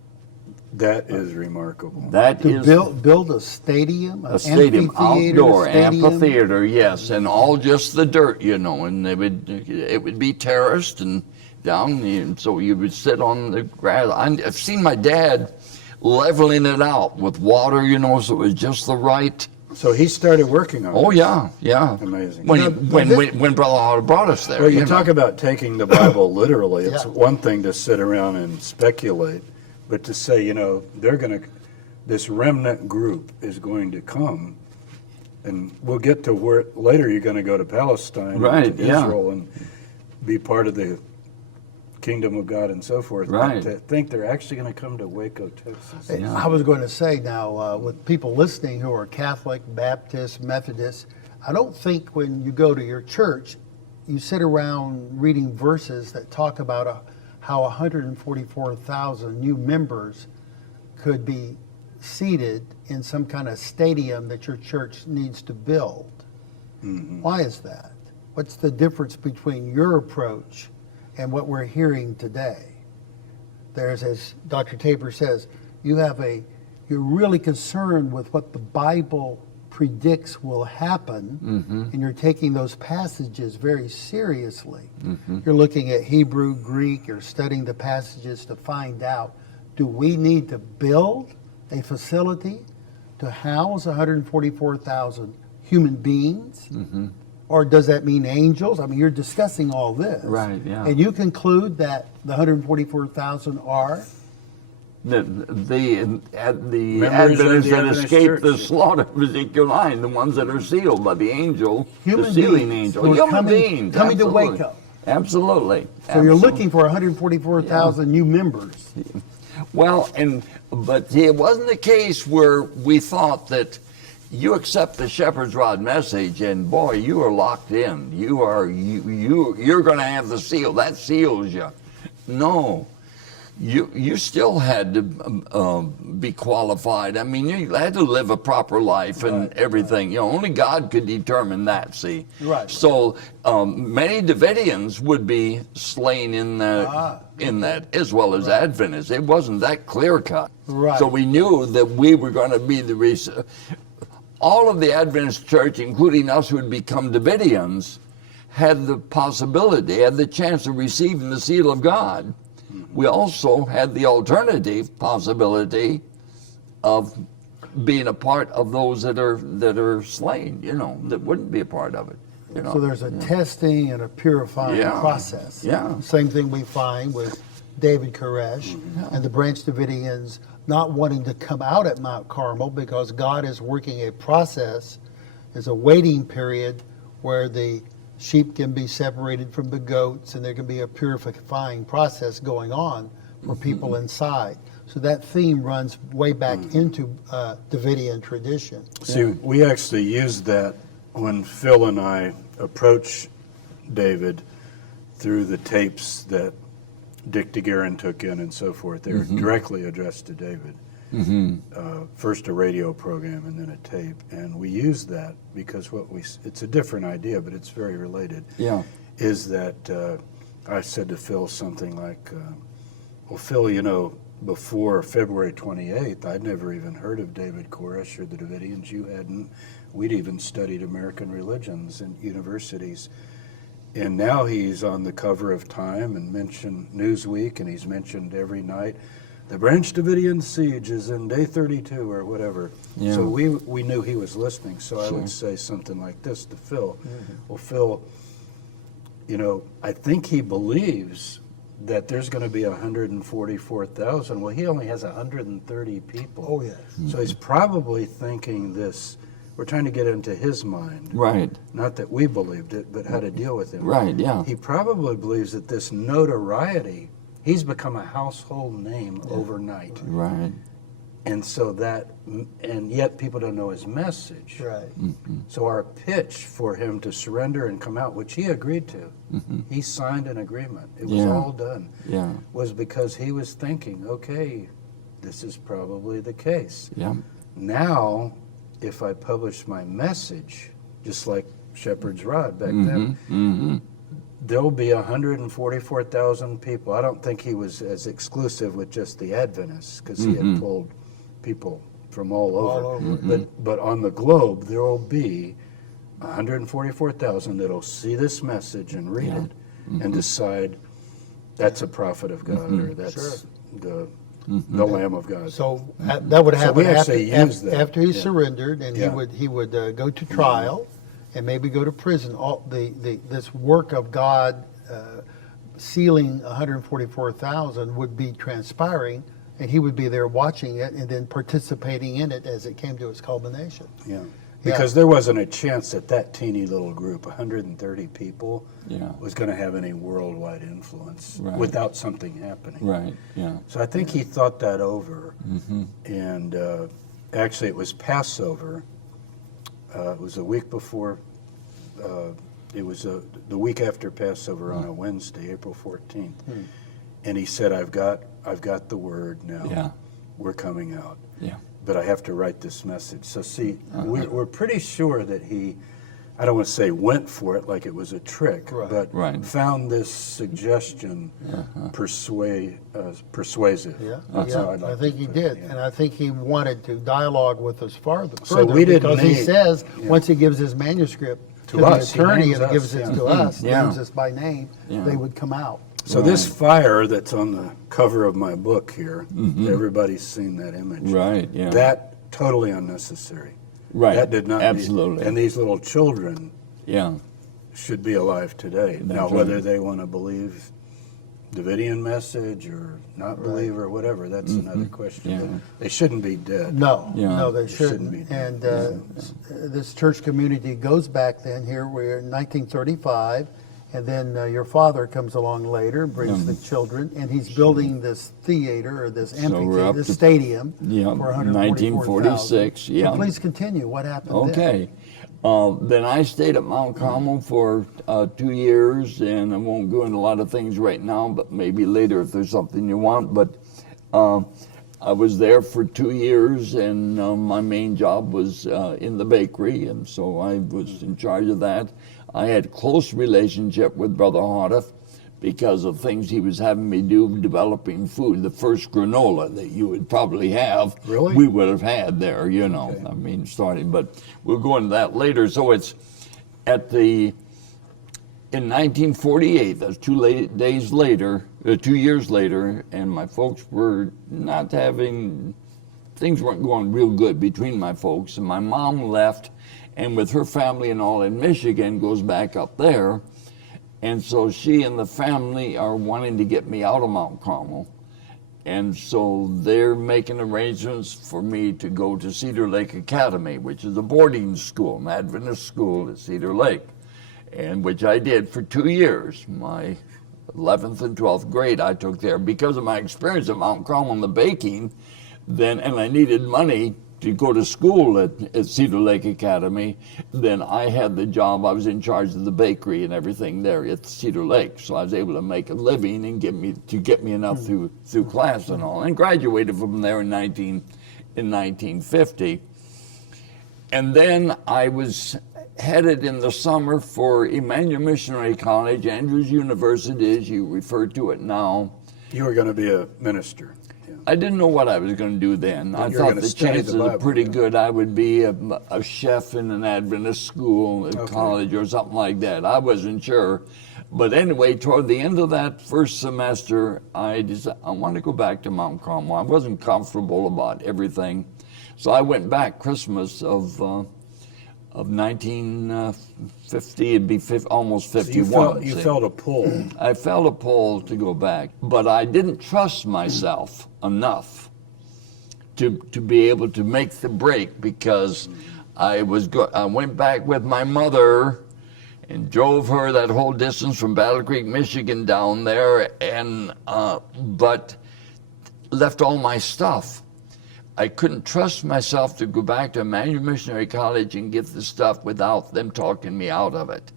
That is remarkable. That To is build a stadium, an a stadium, amphitheater, outdoor stadium? amphitheater, yes, and all just the dirt, and it would be terraced and down, and so you would sit on the grass. I've seen my dad leveling it out with water, so it was just the right. So he started working on Oh this. yeah. Amazing. When Brother Howard brought us there. Well, you talk about taking the Bible literally. It's Yeah. one thing to sit around and speculate, but to say, this remnant group is going to come, and we'll get to where later you're going to go to Palestine, Right, to yeah. Israel, and be part of the kingdom of God and so forth. Right. But to think they're actually going to come to Waco, Texas. Yeah. I was going to say now, with people listening who are Catholic, Baptist, Methodist, I don't think when you go to your church, you sit around reading verses that talk about how 144,000 new members could be seated in some kind of stadium that your church needs to build. Mm-hmm. Why is that? What's the difference between your approach and what we're hearing today? There's, as Dr. Tabor says, you're really concerned with what the Bible predicts will happen, and you're taking those passages very seriously. You're looking at Hebrew, Greek, you're studying the passages to find out, do we need to build a facility to house 144,000 human beings? Or does that mean angels? I mean, you're discussing all this. Right, yeah. And you conclude that the 144,000 are? The Members of Adventists the that Adventist escaped the Church. slaughter of Ezekiel 9, the ones that are sealed by the angel, Human the sealing beings angel. who are Human coming beings. to absolutely. Waco. Absolutely. So you're looking for 144,000 new members. Well, but it wasn't the case where we thought that you accept the shepherd's rod message and boy, you are locked in. You're going to have the seal. That seals you. No. You still had to be qualified. I mean, you had to live a proper life and everything. Only God could determine that. See, Right. So many Davidians would be slain in that, as well as Adventists. It wasn't that clear cut. Right. So we knew that we were going to be all of the Adventist church, including us who had become Davidians, had the possibility, had the chance of receiving the seal of God. We also had the alternative possibility of being a part of those that are slain, that wouldn't be a part of it. So there's a testing and a purifying process. Yeah. Same thing we find with David Koresh and the Branch Davidians not wanting to come out at Mt.Carmel because God is working a process. There's a waiting period where the sheep can be separated from the goats, and there can be a purifying process going on for people inside. So that theme runs way back into Davidian tradition. See, we actually used that when Phil and I approached David through the tapes that Dick DeGuerin took in and so forth. They were directly addressed to David. First a radio program and then a tape. And we used that because it's a different idea, but it's very related. Yeah. Is that I said to Phil something like, well, Phil, before February 28th, I'd never even heard of David Koresh or the Davidians. You hadn't. We'd even studied American religions in universities. And now he's on the cover of Time and mentioned Newsweek, and he's mentioned every night. The Branch Davidian siege is in day 32 or whatever. Yeah. So we knew he was listening. So I would say something like this to Phil. Well, Phil, I think he believes that there's going to be 144,000. Well, he only has 130 people. Oh, yes. So he's probably thinking this. We're trying to get into his mind. Right. Not that we believed it, but how to deal with him. Right, yeah. He probably believes that this notoriety, he's become a household name overnight. Right. And so and yet people don't know his message. Right. So our pitch for him to surrender and come out, which he agreed to, he signed an agreement. It was all done. Yeah. Was because he was thinking, okay, this is probably the case. Yeah. Now, if I publish my message, just like shepherd's rod back then. There'll be 144,000 people. I don't think he was as exclusive with just the Adventists, because he had pulled people from all over. But on the globe, there will be 144,000 that'll see this message and read it and decide that's a prophet of God, or that's the Lamb of God. So that would happen we actually use that. after he surrendered, and Yeah. he would go to trial and maybe go to prison. All this work of God sealing 144,000 would be transpiring, and he would be there watching it and then participating in it as it came to its culmination. Yeah. Because there wasn't a chance that that teeny little group, 130 people, was going to have any worldwide influence without something happening. Right, yeah. So I think he thought that over. And actually, it was Passover. It was a week before, it was the week after Passover on a Wednesday, April 14th. And he said, I've got the word now. Yeah. We're coming out. Yeah. But I have to write this message. So see, we're pretty sure that he, I don't want to say went for it like it was a trick, but found this suggestion persuasive. Yeah, That's how I'd like I think to he put did, it, and I think he wanted to dialogue with us further. we didn't because he need- says once he gives his manuscript to us, the he attorney names and gives us, it to us, Yeah. names us by name, they would come out. So this fire that's on the cover of my book here, everybody's seen that image. Right, yeah. That, totally unnecessary. Right, That did not absolutely. and these little children Yeah, should be alive today. Now, right. whether they want to believe Davidian message or not believe or whatever, that's another question. Yeah. But they shouldn't be dead. No, Yeah. no, they shouldn't shouldn't. be. And this church community goes back then. Here we're in 1935, and then your father comes along later, brings the children, and he's building this theater or this we're amphitheater, up this to- stadium Yeah, for 144,000. 1946, yeah. So please continue. What happened then? okay. Then I stayed at Mt.Carmel for 2 years, and I won't go into a lot of things right now, but maybe later if there's something you want. But I was there for 2 years, and my main job was in the bakery, and so I was in charge of that. I had close relationship with Brother Houteff because of things he was having me do, developing food. The first granola that you would probably have, Really? we would have had there, you know. I mean, starting, but we'll go into that later. So it's in 1948, that's 2 years later, and my folks were not having, things weren't going real good between my folks, and my mom left, and with her family and all in Michigan, goes back up there. And so she and the family are wanting to get me out of Mount Carmel. And so they're making arrangements for me to go to Cedar Lake Academy, which is a boarding school, an Adventist school at Cedar Lake, and which I did for 2 years. My 11th and 12th grade I took there because of my experience at Mount Carmel in the baking. And I needed money to go to school at Cedar Lake Academy. Then I had the job, I was in charge of the bakery and everything there at Cedar Lake. So I was able to make a living and get me enough through class and all, and graduated from there in 1950. And then I was headed in the summer for Emmanuel Missionary College, Andrews University, as you refer to it now. You were going to be a minister. I didn't know what I was going to do then. I You're thought gonna the study chances the are Bible, pretty yeah. good I would be a chef in an Adventist school at college or something like that. I wasn't sure. But anyway, toward the end of that first semester, I decided I want to go back to Mount Carmel. I wasn't comfortable about everything. So I went back Christmas of 1950, it'd be almost 51. You felt a pull. I felt a pull to go back, but I didn't trust myself enough to be able to make the break, because I went back with my mother and drove her that whole distance from Battle Creek, Michigan down there, and but left all my stuff. I couldn't trust myself to go back to Emmanuel Missionary College and get the stuff without them talking me out of it.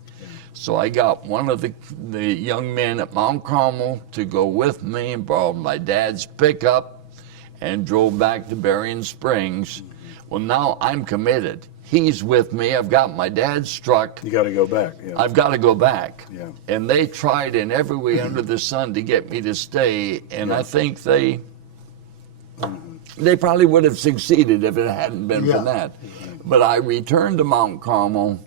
So I got one of the young men at Mount Carmel to go with me and borrowed my dad's pickup and drove back to Berrien Springs. Well, now I'm committed. he's with me. I've got my dad's truck. You got to go back. Yeah. I've got to go back. Yeah. And they tried in every way under the sun to get me to stay, and I think they probably would have succeeded if it hadn't been for that. But I returned to Mt.Carmel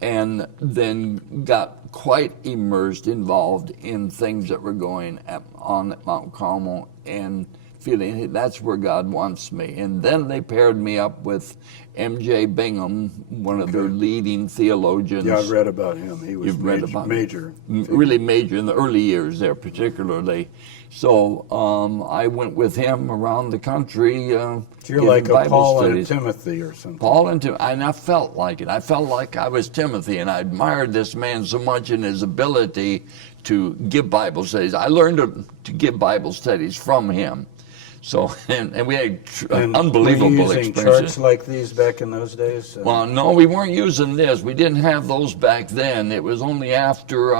and then got quite immersed, involved in things that were going on at Mt.Carmel, and feeling, hey, that's where God wants me. And then they paired me up with M.J. Bingham, one of their leading theologians. Yeah, I've read about him. He was major. Really major in the early years there, particularly. So I went with him around the country. You're like a Paul studies. and a Timothy or something. Paul and Timothy, and I felt like it. I felt like I was Timothy, and I admired this man so much in his ability to give Bible studies. I learned to give Bible studies from him. So, and we had unbelievable were you using experiences. charts like these back in those days? Well, no, we weren't using this. We didn't have those back then. It was only after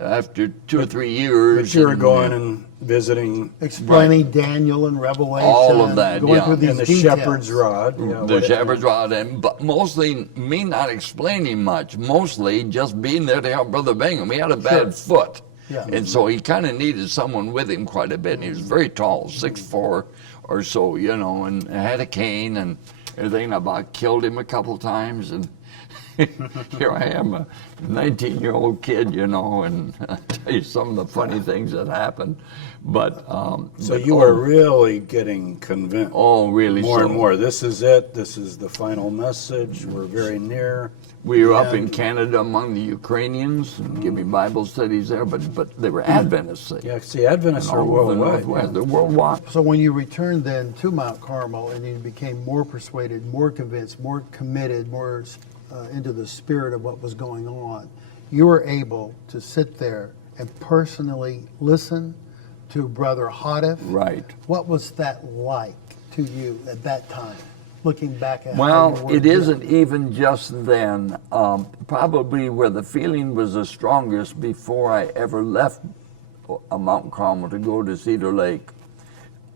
after 2 or 3 years. But you were going and visiting. Explaining Daniel and Revelation. All of that, going yeah. through these And the details. shepherd's rod. The shepherd's rod, but mostly me not explaining much, mostly just being there to help Brother Bingham. He had a bad foot. Yeah. And so he kind of needed someone with him quite a bit. And he was very tall, 6'4" or so, you know, and had a cane and everything. I about killed him a couple times. And here I am, a 19-year-old kid, you know, and I'll tell you some of the funny things that happened. But so you were really getting convinced. Oh, really? More and more. This is it. This is the final message. We're very near. We were up in Canada among the Ukrainians and giving Bible studies there, but they were Adventists. Yeah, see, Adventists are all over the worldwide. Northwest. They're worldwide. So when you returned then to Mount Carmel and you became more persuaded, more convinced, more committed, more into the spirit of what was going on, you were able to sit there and personally listen to Brother Houteff. Right. What was that like to you at that time, looking back at how Well, you were it then? isn't even just then. Probably where the feeling was the strongest before I ever left Mount Carmel to go to Cedar Lake.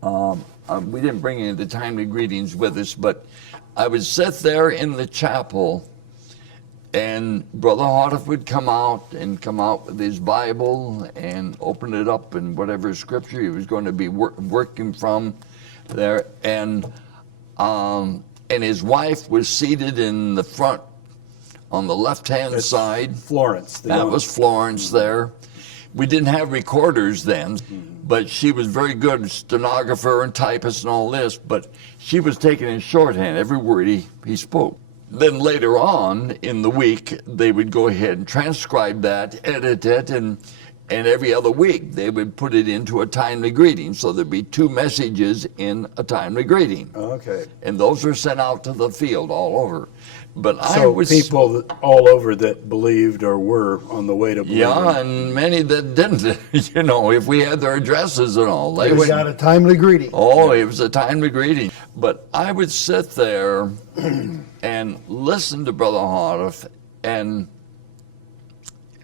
We didn't bring any of the timely greetings with us, but I would sit there in the chapel, and Brother Houteff would come out with his Bible and open it up in whatever scripture he was going to be working from there, and his wife was seated in the front on the left-hand side. Florence. That was Florence there. We didn't have recorders then, but she was very good stenographer and typist and all this, but she was taking in shorthand every word he spoke. Then later on in the week, they would go ahead and transcribe that, edit it, and every other week they would put it into a timely greeting. So there'd be 2 messages in a timely greeting. Okay. And those were sent out to the field all over. But So people all over that believed or were on the way to believing. yeah, and many that didn't, you know, if we had their addresses and all. They It would, got a timely greeting. oh, it was a timely greeting. But I would sit there and listen to Brother Houteff, and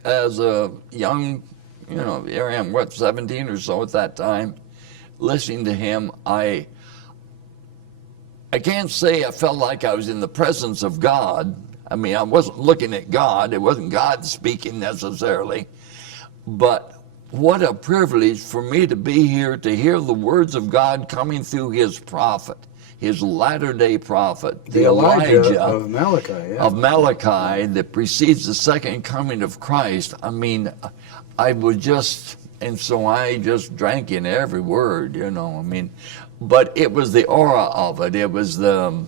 as a young, you know, here I am, 17 or so at that time, listening to him, I can't say I felt like I was in the presence of God. I mean, I wasn't looking at God. It wasn't God speaking necessarily. But what a privilege for me to be here to hear the words of God coming through his prophet, his latter-day prophet, the Elijah of Malachi. Yeah. of Malachi that precedes the second coming of Christ. I mean, I was just, and so I just drank in every word, you know, I mean, but it was the aura of it. It was the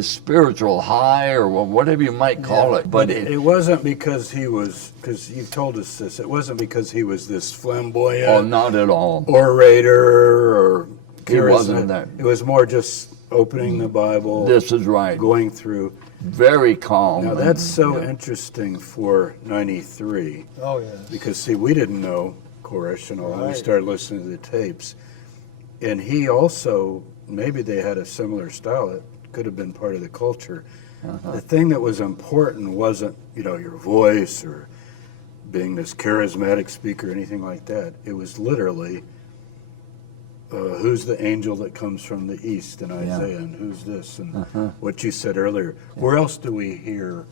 spiritual high, or whatever you might call it. But it wasn't because he was, because you've told us this, it wasn't because he was this flamboyant oh, not at all. orator or He wasn't that. It was more just opening the Bible, This is right. going through. Very calm. Now that's so interesting for 93, Oh, yeah. because see, we didn't know Koresh and all, and we Right. started listening to the tapes. And he also, maybe they had a similar style, it could have been part of the culture. The thing that was important wasn't, you know, your voice or being this charismatic speaker or anything like that. It was literally who's the angel that comes from the east in Isaiah, and who's this, and what you said earlier. Where else do we hear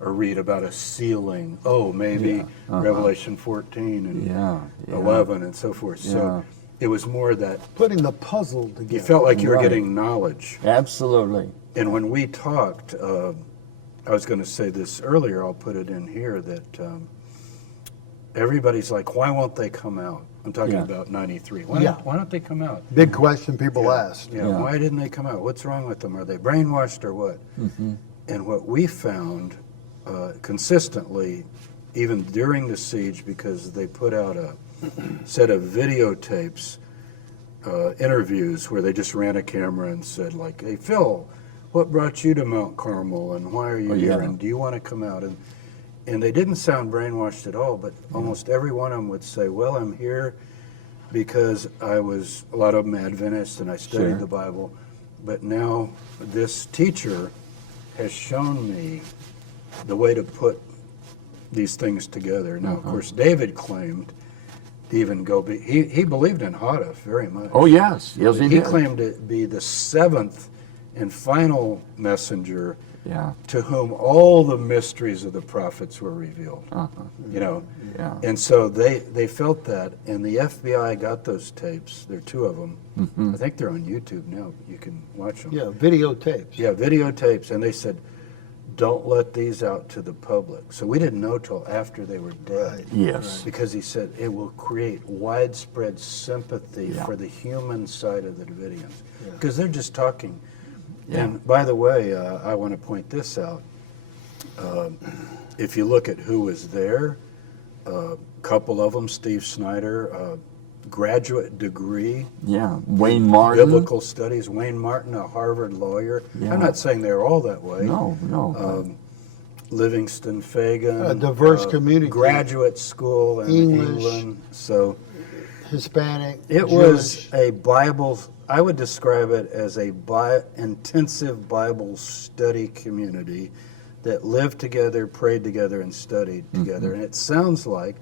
or read about a sealing? Oh, maybe Revelation 14 and 11 and so forth. So it was more that Putting the puzzle together. you felt like you were Right. getting knowledge. Absolutely. And when we talked, I was going to say this earlier, I'll put it in here, that everybody's like, why won't they come out? I'm talking about 93. Why don't they come out? Big question people asked. Yeah, why didn't they come out? What's wrong with them? Are they brainwashed or what? And what we found consistently, even during the siege, because they put out a set of videotapes, interviews where they just ran a camera and said, like, hey, Phil, what brought you to Mt.Carmel and why are you here and do you want to come out? And they didn't sound brainwashed at all, but almost every one of them would say, well, I'm here because I was, a lot of them Adventist, and I studied the Bible, but now this teacher has shown me the way to put these things together. Now, of course, David claimed to even go, he believed in Houteff very much. Oh, yes. Yes, he He did. claimed to be the seventh and final messenger to whom all the mysteries of the prophets were revealed. You know, and so they felt that, and the FBI got those tapes. There are two of them. I think they're on YouTube now. You can watch them. Yeah, videotapes. Yeah, videotapes, and they said, don't let these out to the public. So we didn't know till after they were dead. Yes. Because he said it will create widespread sympathy for the human side of the Davidians. Because they're just talking. And by the way, I want to point this out. If you look at who was there, a couple of them, Steve Snyder, graduate degree, Wayne Martin. biblical studies, Wayne Martin, a Harvard lawyer. I'm not saying they're all that way. No. Livingston Fagan, A diverse community. graduate school in English. England. So Hispanic. it was a Bible, I would describe it as a intensive Bible study community that lived together, prayed together, and studied together. And it sounds like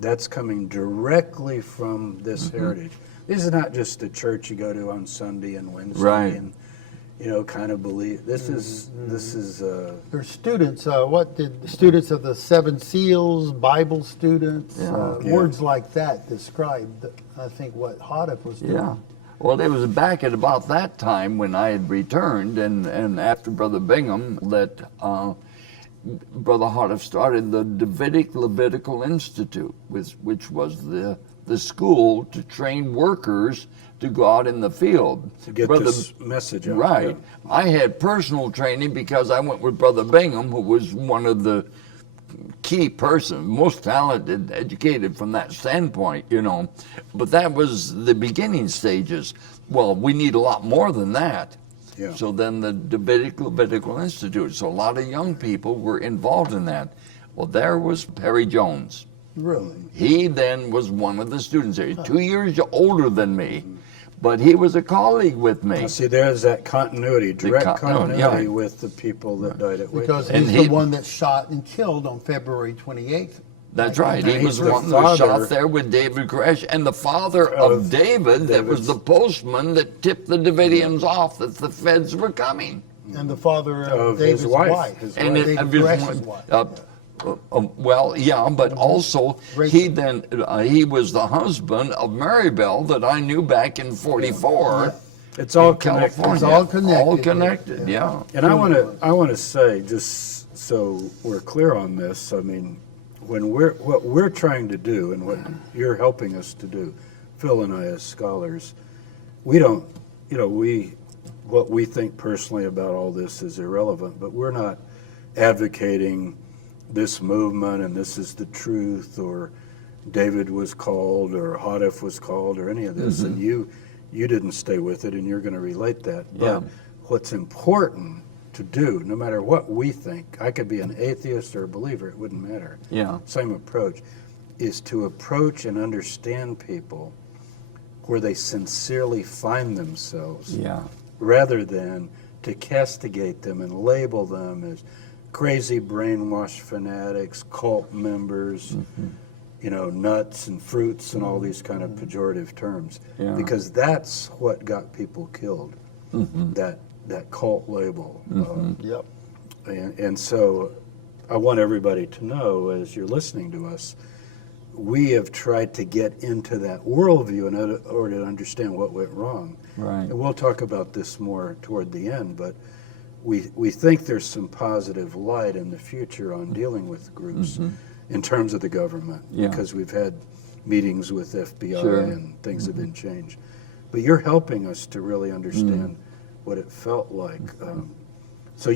that's coming directly from this heritage. This is not just a church you go to on Sunday and Wednesday and, you know, kind of believe. This is There's students. What did the students of the Seven Seals, Bible students, words like that described, I think, what Houteff was doing. Yeah. Well, it was back at about that time when I had returned, and after Brother Bingham, that Brother Houteff started the Davidic Levitical Institute, which was the school to train workers to go out in the field. to get this message out. Right. I had personal training because I went with Brother Bingham, who was one of the key person, most talented, educated from that standpoint, you know. But that was the beginning stages. Well, we need a lot more than that. Yeah. So then the Davidic Levitical Institute. So a lot of young people were involved in that. Well, there was Perry Jones. Really? He then was one of the students there. He's 2 years older than me, but he was a colleague with me. Now, see, there's that continuity, direct continuity yeah. with the people that died at Waco. Because And he's he- the one that shot and killed on February 28th. That's right. He he's was the one that was father shot there with David Koresh, and the father of David, that was the postman that tipped the Davidians off that the feds were coming. And the father of Of David's his wife. And David of his Koresh's wife. wife. Well, yeah, but also Rachel. he then he was the husband of Maribel that I knew back in '44. It's all in connected. California. It's all connected, All yeah. connected, yeah. And I want to say, just so we're clear on this, I mean, what we're trying to do and what you're helping us to do, Phil and I as scholars, we don't, you know, what we think personally about all this is irrelevant, but we're not advocating this movement and this is the truth, or David was called or Houteff was called or any of this, and you didn't stay with it and you're going to relate that. Yeah. But what's important to do, no matter what we think, I could be an atheist or a believer, it wouldn't matter. Yeah. Same approach, is to approach and understand people where they sincerely find themselves, Yeah. rather than to castigate them and label them as crazy brainwashed fanatics, cult members, nuts and fruits and all these kind of pejorative terms, Yeah. because that's what got people killed. That cult label. Yep. And so I want everybody to know, as you're listening to us, we have tried to get into that worldview in order to understand what went wrong. Right. And we'll talk about this more toward the end, but we think there's some positive light in the future on dealing with groups in terms of the government, Yeah. because we've had meetings with FBI Sure. and things have been changed. But you're helping us to really understand what it felt like. So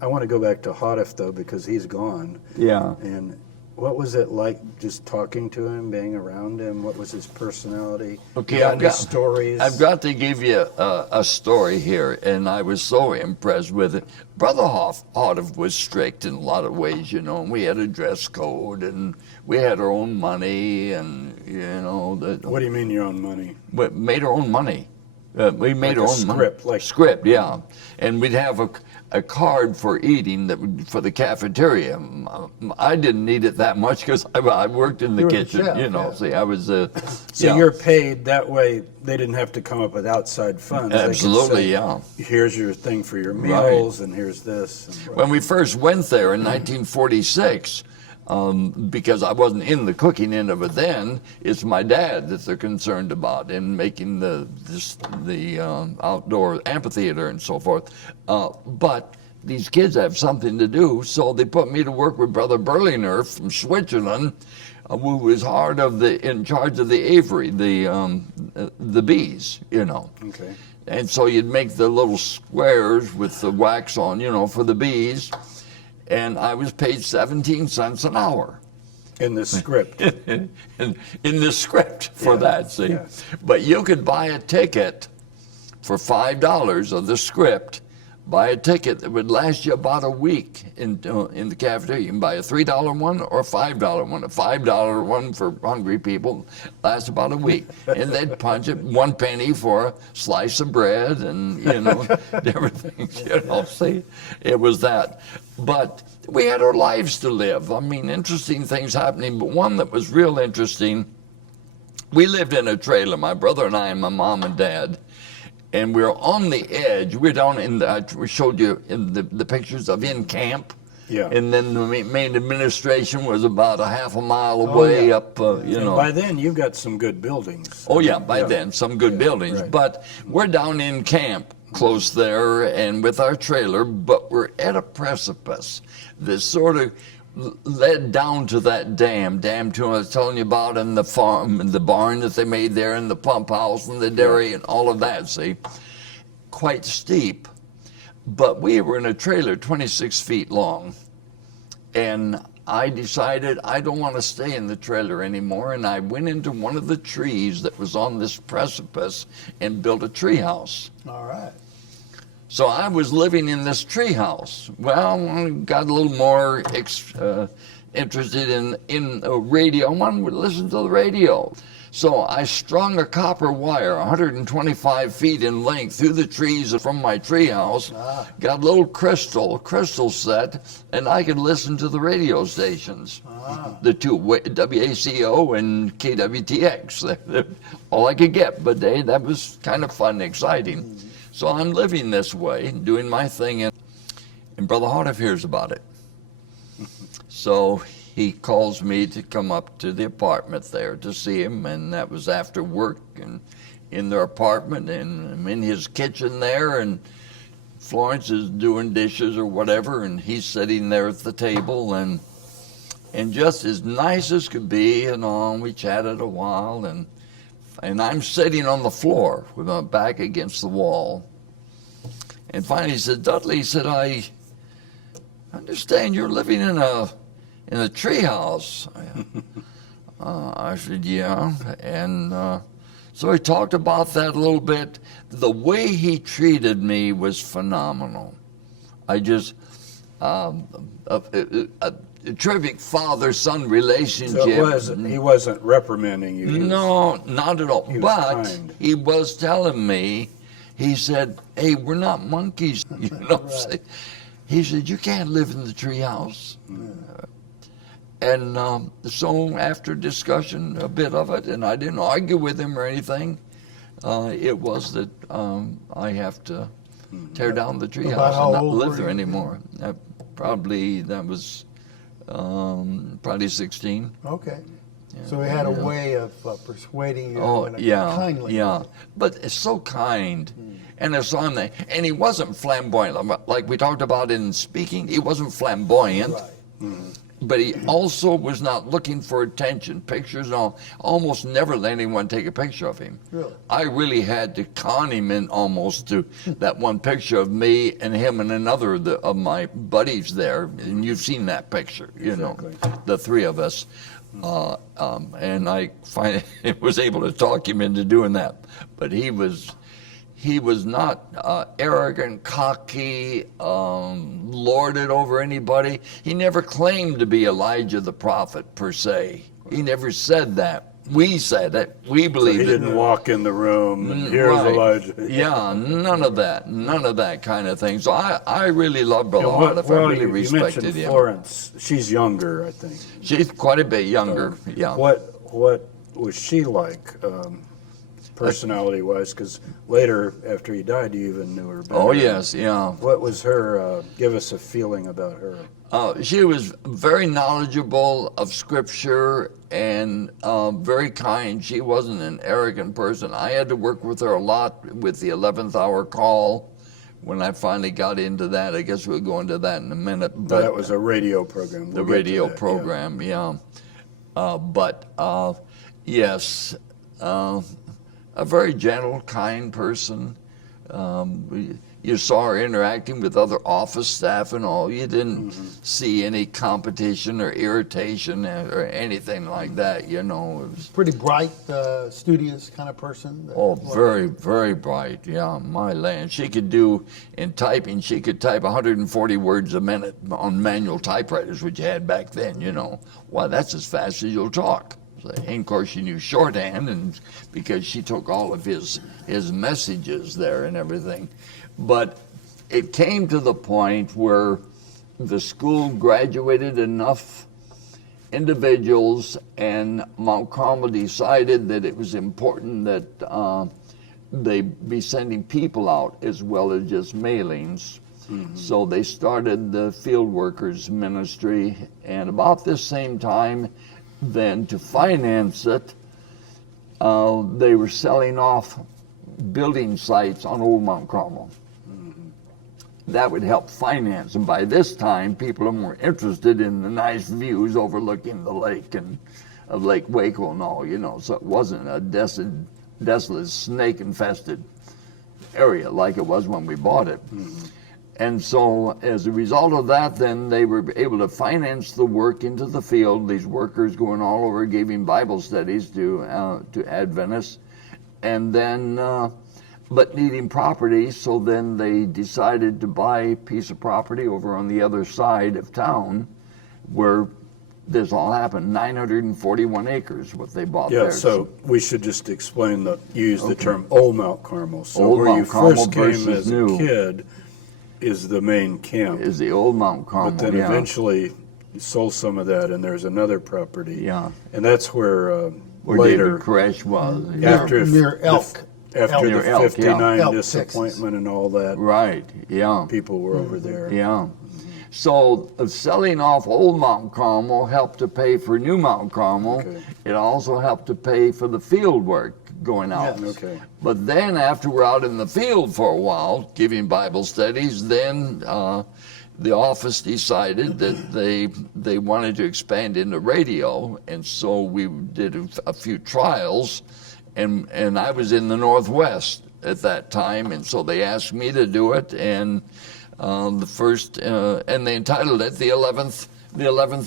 I want to go back to Houteff, though, because he's gone. Yeah. And what was it like just talking to him, being around him? What was his personality? Okay, You got I've any got stories. I've got to give you a story here, and I was so impressed with it. Brother Houteff was strict in a lot of ways, and we had a dress code, and we had our own money, and What do you mean your own money? we made our own money. We made Like our a own script, money. like- Script, yeah, and we'd have a card for eating for the cafeteria. I didn't need it that much because I worked in the You were the kitchen. chef, Yeah. See, I was. So yeah. you're paid that way. They didn't have to come up with outside funds. They could Absolutely, say, yeah. Here's your thing for your meals, and here's this. And When we first went there in 1946, because I wasn't in the cooking end of it then, it's my dad that they're concerned about in making the outdoor amphitheater and so forth. But these kids have something to do, so they put me to work with Brother Berliner from Switzerland, who was in charge of the aviary, the bees, Okay. And so you'd make the little squares with the wax on, for the bees. And I was paid 17 cents an hour. In the script. in the script for Yeah, that, see? yeah. But you could buy a ticket for $5 of the script, buy a ticket that would last you about a week in the cafeteria. You can buy a $3 one or a $5 one. A $5 one for hungry people lasts about a week. And they'd punch it 1 penny for a slice of bread and, everything, see? It was that. But we had our lives to live. I mean, interesting things happening, but one that was real interesting, we lived in a trailer, my brother and I and my mom and dad, and we were on the edge. We're down we showed you in the pictures of in camp. Yeah. And then the main administration was about a half a mile away up, And by then, you've got some good buildings. Oh yeah, by then, some good buildings. right. But we're down in camp close there and with our trailer, but we're at a precipice that sort of led down to that dam to I was telling you about, and the farm and the barn that they made there and the pump house and the dairy and all of that, see. Quite steep. But we were in a trailer 26 feet long, and I decided I don't want to stay in the trailer anymore, and I went into one of the trees that was on this precipice and built a tree house. All right. So I was living in this tree house. Well, I got a little more interested in radio. One would listen to the radio. So I strung a copper wire 125 feet in length through the trees from my treehouse, got a little crystal set, and I could listen to the radio stations, the two, WACO and KWTX. All I could get, but that was kind of fun and exciting. So I'm living this way, doing my thing, and Brother Houteff hears about it. So he calls me to come up to the apartment there to see him, and that was after work and in their apartment, and I'm in his kitchen there, and Florence is doing dishes or whatever, and he's sitting there at the table, and just as nice as could be, and we chatted a while, and I'm sitting on the floor with my back against the wall. And finally he said, Dudley, he said, I understand you're living in a treehouse. I said, yeah. And so he talked about that a little bit. The way he treated me was phenomenal. I just, a terrific father-son relationship. So he wasn't reprimanding you. No, not at all. He was But kind. he was telling me, he said, hey, we're not monkeys. You know what I'm saying? He said, you can't live in the treehouse. And so after discussion, a bit of it, and I didn't argue with him or anything, it was that I have to tear down the treehouse how and not old live were there you? anymore. That was probably 16. Okay. So he had a way of persuading you Oh, in a yeah, kindly yeah. way. But it's so kind. And it's on there. And he wasn't flamboyant. Like we talked about in speaking, he wasn't flamboyant. Right. But he also was not looking for attention, pictures, and all. Almost never let anyone take a picture of him. Really? I really had to con him in almost to that one picture of me and him and another of my buddies there. And you've seen that picture, you know, the three of us. And I finally was able to talk him into doing that. But he was not arrogant, cocky, lorded over anybody. He never claimed to be Elijah the prophet per se. He never said that. We said it. We believed He it. didn't walk in the room and here's Right. Elijah. Yeah, none of that kind of thing. So I really loved Brother Yeah, Houteff. I really you respected mentioned him. Florence. She's younger, I think. She's quite a bit younger. Yeah. What was she like, personality-wise? Because later, after he died, you even knew her better. Oh yes, yeah. What was her? Give us a feeling about her. She was very knowledgeable of Scripture and very kind. She wasn't an arrogant person. I had to work with her a lot with the 11th hour call when I finally got into that. I guess we'll go into that in a minute. But That was a radio program. the We'll get to radio that, yeah. program, yeah. Yes, a very gentle, kind person. You saw her interacting with other office staff and all. You didn't see any competition or irritation or anything like that, you know. It was, Pretty bright, studious kind of person. very, very bright, yeah, my land. She could do, in typing, she could type 140 words a minute on manual typewriters, which you had back then, you know. Well, that's as fast as you'll talk. And of course, she knew shorthand, and because she took all of his messages there and everything. But it came to the point where the school graduated enough individuals, and Mt.Carmel decided that it was important that they be sending people out as well as just mailings. So they started the field workers ministry, and about this same time, then to finance it, they were selling off building sites on Old Mount Carmel. That would help finance. And by this time, people are more interested in the nice views overlooking the lake and of Lake Waco and all, you know. So it wasn't a desolate, snake-infested area like it was when we bought it. And so as a result of that, then they were able to finance the work into the field, these workers going all over giving Bible studies to Adventists, and then, but needing property, so then they decided to buy a piece of property over on the other side of town where this all happened, 941 acres, what they bought there. Yeah, so we should just explain use the term Old Mount Carmel. So Old where Mount you Carmel first came versus as new. a kid is the main camp. Is the Old Mount Carmel, But then yeah. eventually you sold some of that, and there's another property. Yeah. And that's where, Where later, David Koresh was. after near Elk. after Near the Elk, yeah. 59 Elk, disappointment and all that, Right, yeah. people were over there. Yeah. So selling off Old Mount Carmel helped to pay for New Mount Carmel. Okay. It also helped to pay for the field work going out. Yes. Okay. But then after we're out in the field for a while, giving Bible studies, then the office decided that they wanted to expand into radio. And so we did a few trials, and I was in the Northwest at that time. And so they asked me to do it. And the first, and they entitled it the 11th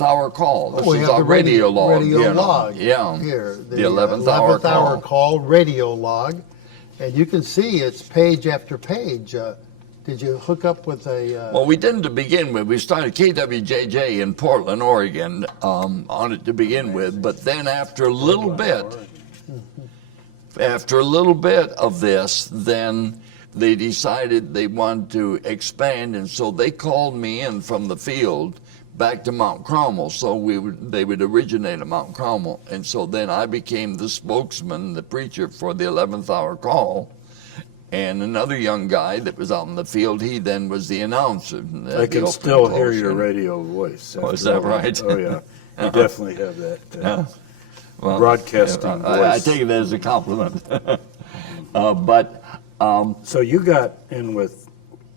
hour call. This we is have our the radio log. radio you know. log Yeah. here. The 11th hour call. call, radio log. And you can see it's page after page. Did you hook up with a... Well, we didn't to begin with. We started KWJJ in Portland, Oregon, on it to begin with. But then after a little bit of this, then they decided they wanted to expand. And so they called me in from the field back to Mt.Carmel. So they would originate at Mt.Carmel. And so then I became the spokesman, the preacher for the 11th hour call. And another young guy that was out in the field, he then was the announcer. I can still hear your radio voice. Oh, is that right? Oh, yeah. You definitely have that Well, broadcasting voice. I take it as a compliment. So you got in with,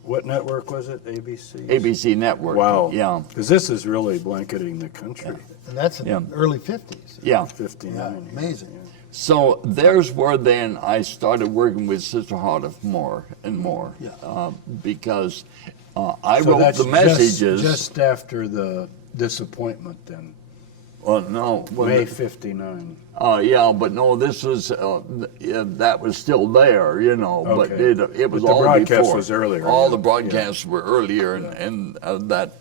what network was it? ABC? ABC Network. Wow. Yeah. Because this is really blanketing the country. And that's in the early 50s. Yeah. 59. Yeah, amazing. Yeah. So there's where then I started working with Sister Houteff more and more, because I So wrote that's the messages. Just after the disappointment then. Well, no, May 59. yeah, but no, this was that was still there, you know. Okay. But it was But the all broadcast before. was earlier, All yeah. the broadcasts were earlier, and that.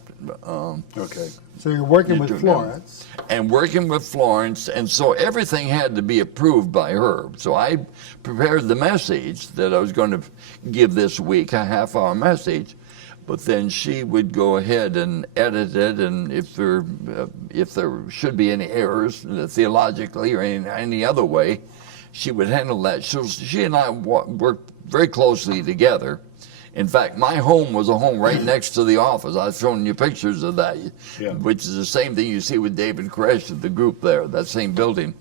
Okay. So you're working with Internet. Florence. And working with Florence, and so everything had to be approved by her. So I prepared the message that I was going to give this week, a half-hour message, but then she would go ahead and edit it, and if there should be any errors theologically or any other way, she would handle that. So she and I worked very closely together. In fact, my home was a home right next to the office. I've shown you pictures of that, which is the same thing you see with David Koresh, the group there, that same building.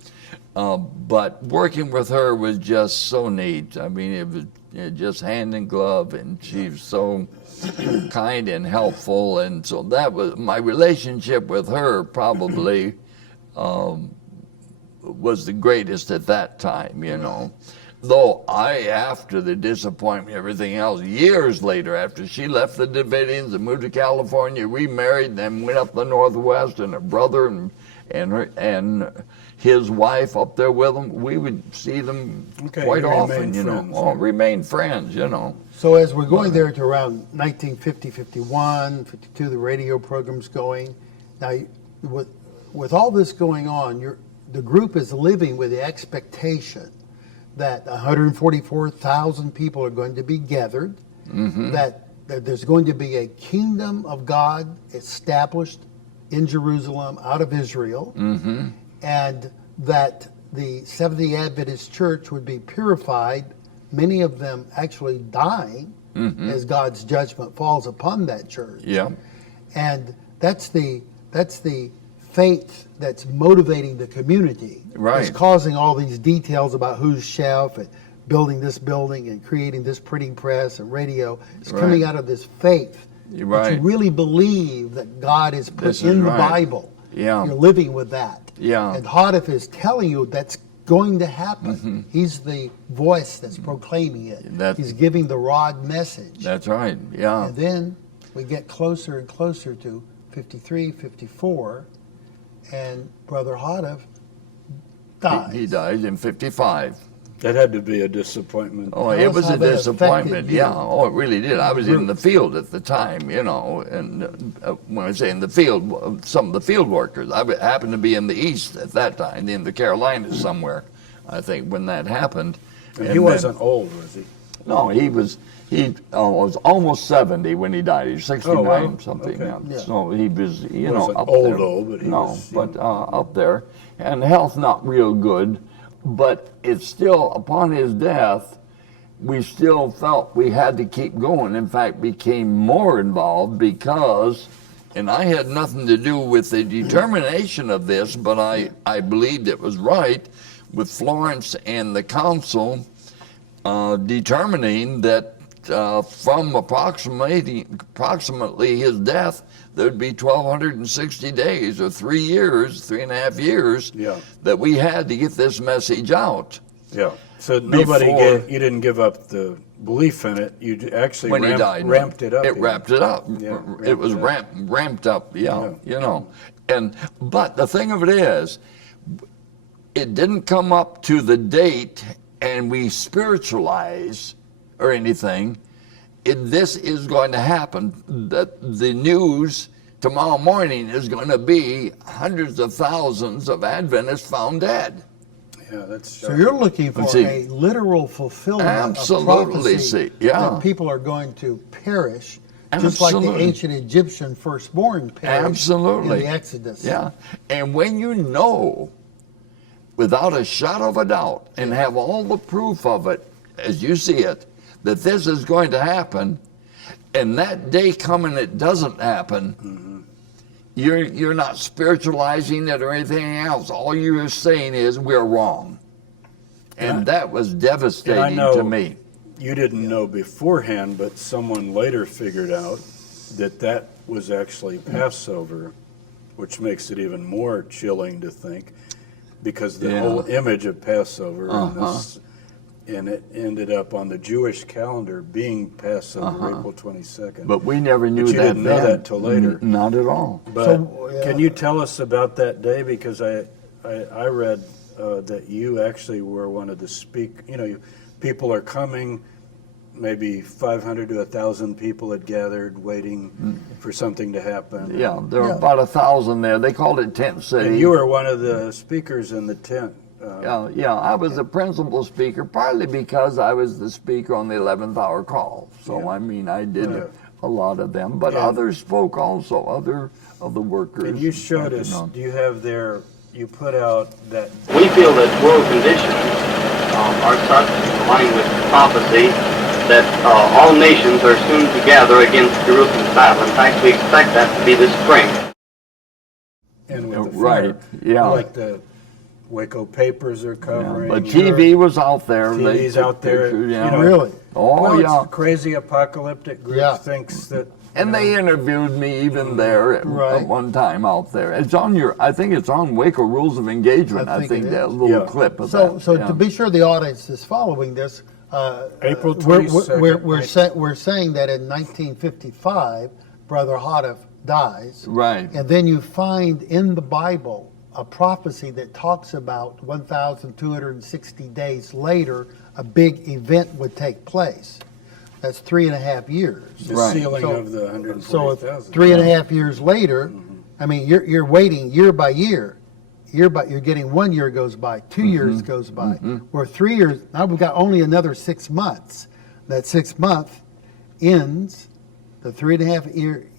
But working with her was just so neat. I mean, it was just hand in glove, and she was so kind and helpful. And so that was my relationship with her, probably was the greatest at that time, you know. Though after the disappointment, everything else, years later, after she left the Davidians and moved to California, remarried, then went up the Northwest, and her brother and his wife up there with them, we would see them quite often, you know. Remain friends, you know. So as we're going there to around 1950, 51, 52, the radio program's going. Now, with all this going on, the group is living with the expectation that 144,000 people are going to be gathered, that there's going to be a kingdom of God established in Jerusalem out of Israel, and that the Seventh-day Adventist Church would be purified, many of them actually dying as God's judgment falls upon that church. Yeah. And that's the faith that's motivating the community. Right. It's causing all these details about who's chef and building this building and creating this printing press and radio. It's coming out of this faith. You're that right. you really believe that God is put This in is the right. Bible. Yeah. You're living with that. Yeah. And Houteff is telling you that's going to happen. He's the voice that's proclaiming it. He's giving the rod message. That's right, yeah. And then we get closer and closer to 53, 54, and Brother Houteff dies. He died in 55. That had to be a disappointment. Oh, Tell it us was how a that disappointment, affected you. yeah. Oh, it really did. I was in the field at the time, you know, and when I say in the field, some of the field workers. I happened to be in the East at that time, in the Carolinas somewhere, I think, when that happened. And he wasn't old, was he? No, he was almost 70 when he died. He was 69 Oh, wow. something. Okay. Yeah. So he was, you Wasn't know, up old, there. old, but he was young. Up there. And health not real good. But it's still, upon his death, we still felt we had to keep going. In fact, became more involved because, and I had nothing to do with the determination of this, but I believed it was right with Florence and the council determining that from approximately his death, there'd be 1,260 days or 3 years, 3.5 years, that we had to get this message out. Yeah. So you didn't give up the belief in it. You actually When he died, ramped it up. It wrapped it up. Yeah, It was ramped up, you know. But the thing of it is, it didn't come up to the date and we spiritualize or anything. This is going to happen. That the news tomorrow morning is going to be hundreds of thousands of Adventists found dead. Yeah, that's So you're looking for a literal fulfillment Absolutely, of prophecy yeah. that people are going to perish Just like the Absolutely. ancient Egyptian firstborn perished Absolutely. in the Exodus. Yeah. And when you know, without a shadow of a doubt, and have all the proof of it as you see it, that this is going to happen, and that day coming it doesn't happen, you're not spiritualizing it or anything else. All you're saying is we're wrong. And that was devastating to me. You didn't know beforehand, but someone later figured out that that was actually Passover, which makes it even more chilling to think, because the whole image of Passover and it ended up on the Jewish calendar being Passover, April 22nd. But we never knew But you that didn't know then. that till later. Not at all. But can you tell us about that day? Because I read that you actually were one of the people are coming. Maybe 500 to 1,000 people had gathered, waiting for something to happen. Yeah, there were about 1,000 there. They called it Tent City. And you were one of the speakers in the tent. Yeah, I was the principal speaker, partly because I was the speaker on the 11th hour call. So, I mean, I did a lot of them, but others spoke also, other of the workers. And you showed us, do you have there, you put out that... We feel that world conditions are such, in line with prophecy, that all nations are soon to gather against Jerusalem's battle. In fact, we expect that to be this spring. And with the Right, yeah. like the Waco papers are covering. But TV was out there. TV's They took out there. pictures, You know, Really? Oh, well, yeah. it's crazy apocalyptic group thinks that... And they interviewed me even there at Right. one time out there. It's on I think it's on Waco Rules of Engagement. I I think think it that is. little clip of that. So yeah. to be sure the audience is following this, April 22nd. we're saying that in 1955, Brother Houteff dies. Right. And then you find in the Bible a prophecy that talks about 1,260 days later, a big event would take place. That's 3.5 years. The Right. sealing So- of the So 140,000. 3.5 years later, I mean, you're waiting year by year. You're getting 1 year goes by, 2 years goes by. We're 3 years, now we've got only another 6 months. That 6 month ends, the 3.5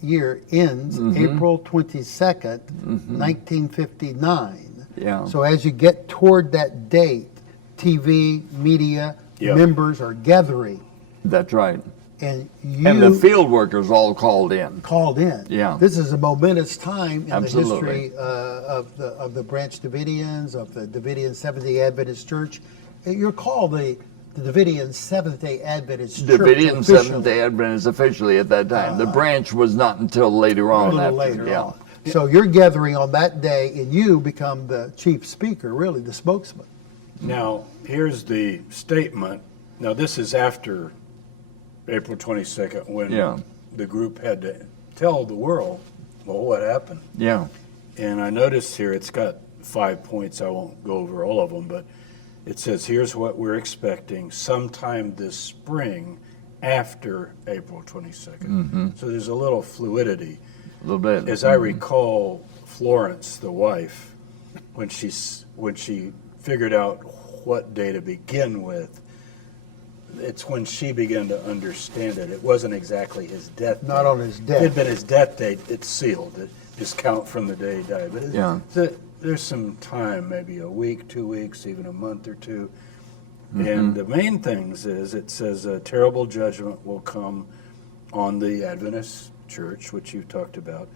year ends April 22nd, 1959. Yeah. So as you get toward that date, TV, media, members are gathering. That's right. And you And the field workers all called in. called in. Yeah. This is a momentous time in Absolutely. the history of the Branch Davidians, of the Davidian Seventh-day Adventist Church. You're called the Davidian Seventh-day Adventist Church. Davidian officially. Seventh-day Adventist officially at that time. The branch was not until later on. A little after, later yeah. on. So you're gathering on that day, and you become the chief speaker, really, the spokesman. Now, here's the statement. Now, this is after April 22nd, when the group had to tell the world, well, what happened. Yeah. And I noticed here it's got 5 points. I won't go over all of them, but it says, here's what we're expecting sometime this spring after April 22nd. So there's a little fluidity. A little bit. As I recall, Florence, the wife, when she figured out what day to begin with, it's when she began to understand it. It wasn't exactly his death date. Not on his If it death. had been his death date, it's sealed. It just count from the day he died. But there's some time, maybe a week, 2 weeks, even a month or two. And the main things is it says a terrible judgment will come on the Adventist church, which you talked about.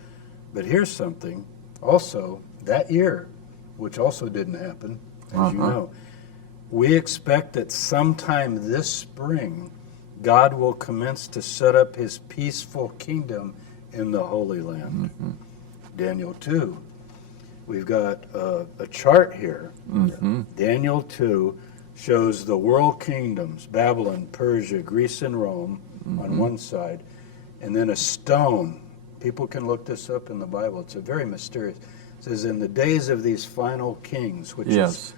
But here's something also that year, which also didn't happen, as you know. We expect that sometime this spring, God will commence to set up his peaceful kingdom in the Holy Land. Daniel 2. We've got a chart here. Daniel 2 shows the world kingdoms, Babylon, Persia, Greece, and Rome on one side, and then a stone. People can look this up in the Bible. It's a very mysterious. It says, in the days of these final kings, which is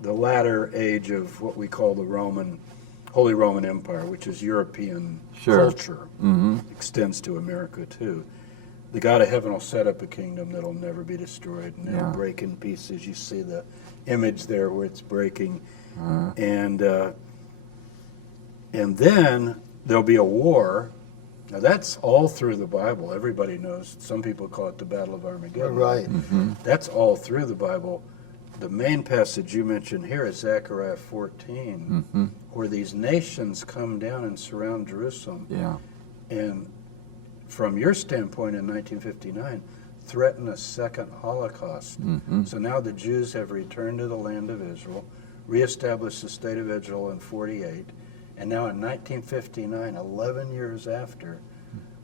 the latter age of what we call the Holy Roman Empire, which is European culture, extends to America too. The God of heaven will set up a kingdom that'll never be destroyed, and it'll break in pieces. You see the image there where it's breaking, and then there'll be a war, Now that's all through the Bible. Everybody knows. Some people call it the Battle of Armageddon. Right. That's all through the Bible. The main passage you mentioned here is Zechariah 14, where these nations come down and surround Jerusalem. Yeah. And from your standpoint in 1959, threaten a second Holocaust. So now the Jews have returned to the land of Israel, reestablished the state of Israel in 48, and now in 1959, 11 years after,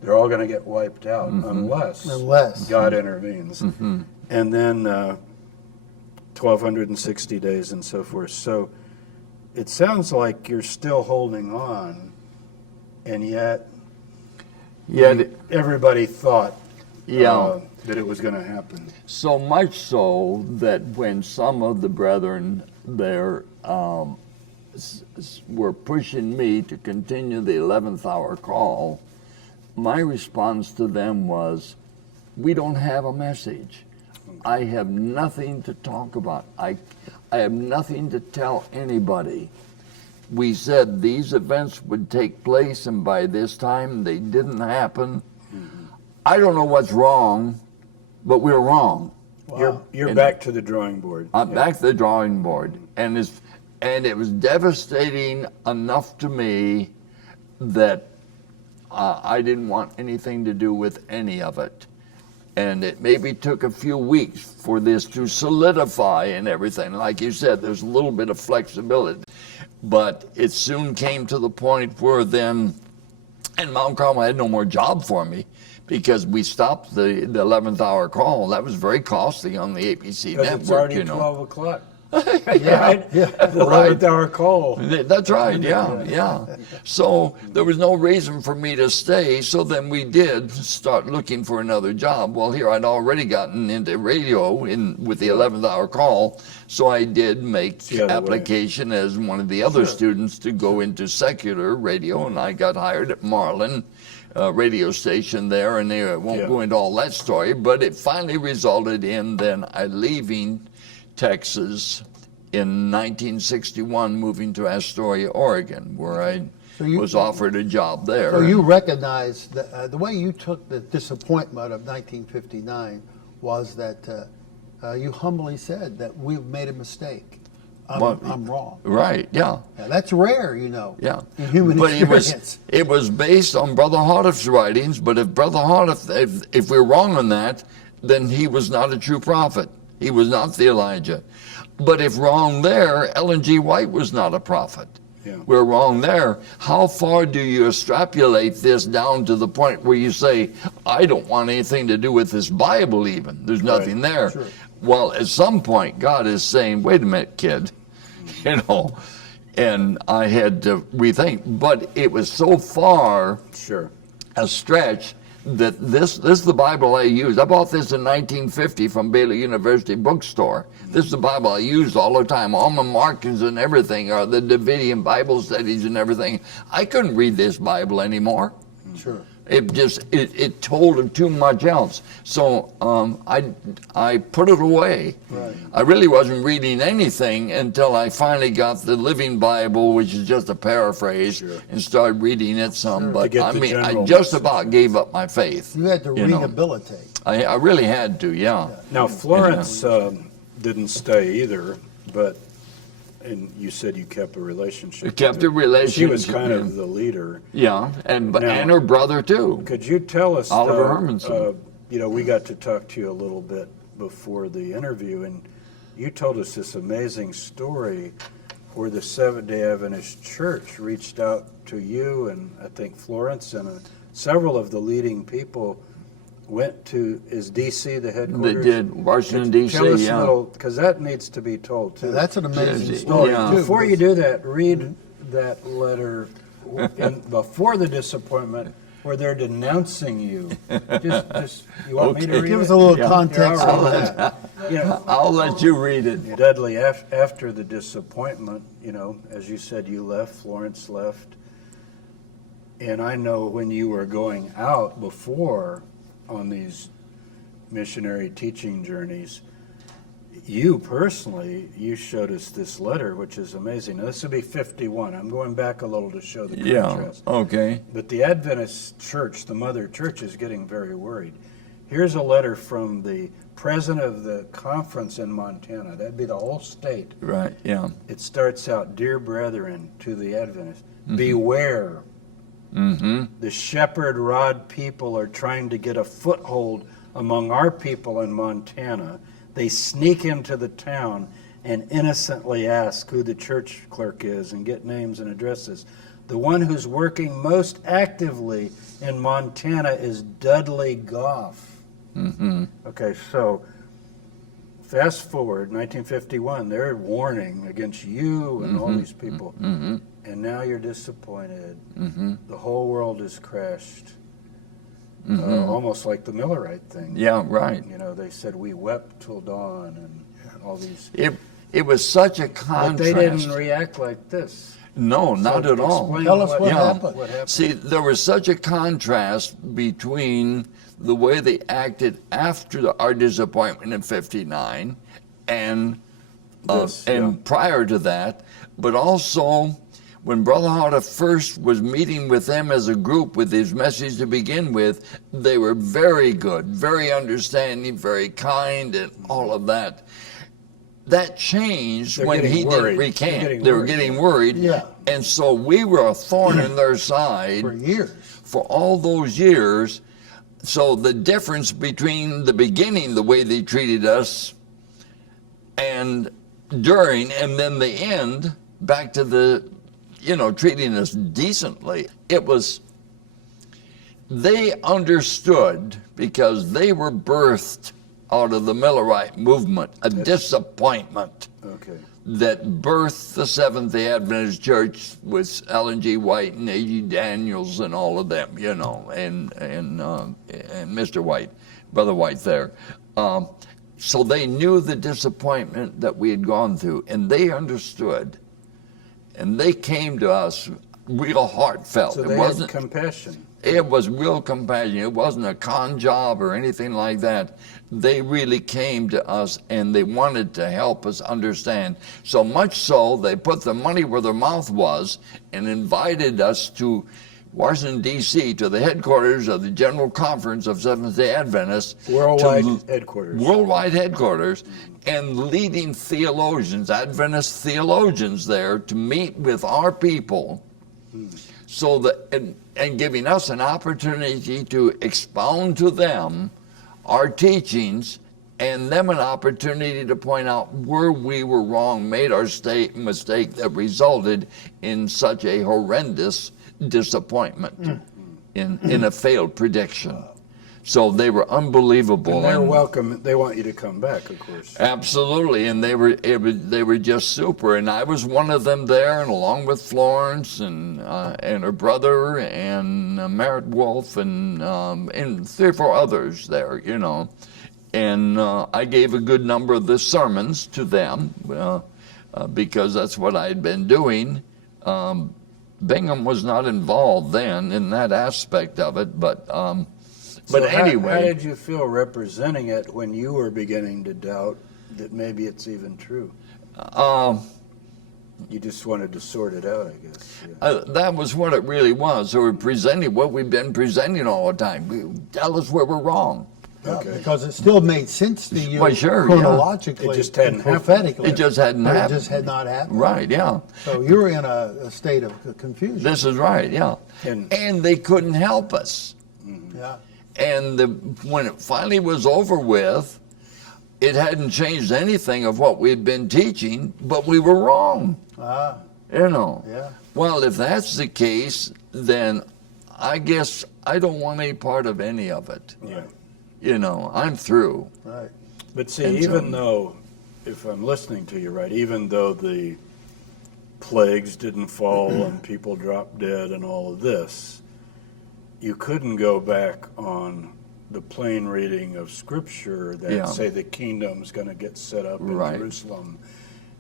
they're all going to get wiped out unless God intervenes. And then 1,260 days and so forth. So it sounds like you're still holding on, and yet everybody thought that it was going to happen. So much so that when some of the brethren there were pushing me to continue the 11th hour call, my response to them was, we don't have a message. I have nothing to talk about. I have nothing to tell anybody. We said these events would take place, and by this time they didn't happen. I don't know what's wrong, but we're wrong. Wow. You're back to the drawing board. I'm back to the drawing board, and it was devastating enough to me that I didn't want anything to do with any of it. And it maybe took a few weeks for this to solidify and everything. Like you said, there's a little bit of flexibility. But it soon came to the point where then, and Mt.Carmel had no more job for me because we stopped the 11th hour call. That was very costly on the ABC network. It's already 12 o'clock. Yeah. The 11th hour call. That's right, yeah. So there was no reason for me to stay, so then we did start looking for another job. Well, here I'd already gotten into radio with the 11th hour call, so I did make application as one of the other students to go into secular radio, and I got hired at Marlin radio station there, and I won't go into all that story, but it finally resulted in then I leaving Texas in 1961, moving to Astoria, Oregon, where I was offered a job there. So you recognize that the way you took the disappointment of 1959 was that you humbly said that we've made a mistake. I'm wrong. Right, yeah. Now, that's rare, in human but experience. It was based on Brother Houteff's writings, but if Brother Houteff, if we're wrong on that, then he was not a true prophet. He was not the Elijah. But if wrong there, Ellen G. White was not a prophet. Yeah. We're wrong there. How far do you extrapolate this down to the point where you say, I don't want anything to do with this Bible even. There's nothing there. Sure. Well, at some point, God is saying, wait a minute, kid, and I had to rethink. But it was so far a stretch that this is the Bible I used. I bought this in 1950 from Baylor University bookstore. This is the Bible I used all the time. All my markings and everything are the Davidian Bible studies and everything. I couldn't read this Bible anymore. Sure. It told too much else. So I put it away. Right. I really wasn't reading anything until I finally got the Living Bible, which is just a paraphrase, and started reading it some. Sure. But I just about gave up my faith. You had to rehabilitate. I really had to, yeah. Now Florence didn't stay either, and you said you kept a relationship. We kept a relationship. She was kind of the leader. Yeah, and her brother too. Could you tell us, Oliver Hermanson? We got to talk to you a little bit before the interview, and you told us this amazing story where the Seventh-day Adventist Church reached out to you, and I think Florence and several of the leading people went to, is D.C. the headquarters? They did, Washington, D.C., Tell us a little, because that needs to be told, too. That's an amazing story, too. Before you do that, read that letter before the disappointment where they're denouncing you. Just you want me to read it? Give us a little context on that. I'll let you read it. Dudley, after the disappointment, as you said, you left, Florence left. And I know when you were going out before on these missionary teaching journeys, you personally, you showed us this letter, which is amazing. Now, this would be 51. I'm going back a little to show the contrast. Okay. But the Adventist church, the mother church, is getting very worried. Here's a letter from the president of the conference in Montana. That'd be the whole state. Right, yeah. It starts out, "Dear brethren," to the Adventists, "beware. The shepherd rod people are trying to get a foothold among our people in Montana. They sneak into the town and innocently ask who the church clerk is and get names and addresses. The one who's working most actively in Montana is Dudley Goff." Okay, so fast forward, 1951, they're warning against you and all these people. And now you're disappointed. The whole world has crashed. Almost like the Millerite thing. Yeah, right. You know, they said, "We wept till dawn," and all these. It was such a But contrast. they didn't react like this. No, not So at all. explain Tell us what Yeah. happened. What happened? See, there was such a contrast between the way they acted after our disappointment in '59 and This, yeah. prior to that, but also when Brother Houteff first was meeting with them as a group with his message to begin with, they were very good, very understanding, very kind, and all of that. That changed They're when getting he worried. didn't recant. They're getting They were worried. getting worried. Yeah. And so we were a thorn in their side For years. for all those years. So the difference between the beginning, the way they treated us, and during, and then the end, back to the, treating us decently, they understood because they were birthed out of the Millerite movement, a disappointment Okay. that birthed the Seventh-day Adventist Church with Ellen G. White and A.G. Daniels and all of them, and Mr. White, Brother White there. So they knew the disappointment that we had gone through, and they understood, and they came to us real heartfelt. So they had compassion. It was real compassion. It wasn't a con job or anything like that. They really came to us and they wanted to help us understand. So much so, they put their money where their mouth was and invited us to Washington, D.C., to the headquarters of the General Conference of Seventh-day Adventists. Worldwide headquarters. Worldwide headquarters, and leading theologians, Adventist theologians there to meet with our people. So that, and giving us an opportunity to expound to them our teachings, and them an opportunity to point out where we were wrong, made our mistake that resulted in such a horrendous disappointment in a failed prediction. So they were unbelievable. And they're welcome. They want you to come back, of course. Absolutely, and they were just super. And I was one of them there, and along with Florence and her brother and Merritt Wolf and 3 or 4 others there, And I gave a good number of the sermons to them because that's what I had been doing. Bingham was not involved then in that aspect of it, but anyway. How did you feel representing it when you were beginning to doubt that maybe it's even true? You just wanted to sort it out, I guess. Yeah. That was what it really was. So we're presenting what we've been presenting all the time. Tell us where we're wrong. Yeah, Okay. because it still made sense to you Well, sure, chronologically It just hadn't and happened. prophetically. It just hadn't but happened. It just had not happened. Right, yeah. So you were in a state of confusion. This is right, yeah. And they couldn't help us. Yeah. And when it finally was over with, it hadn't changed anything of what we'd been teaching, but we were wrong. Yeah. Well, if that's the case, then I guess I don't want any part of any of it. Yeah. I'm through. Right. But see, And even though, if I'm listening to you right, even though the plagues didn't fall and people dropped dead and all of this, you couldn't go back on the plain reading of Scripture that say the kingdom's going to get set up in Jerusalem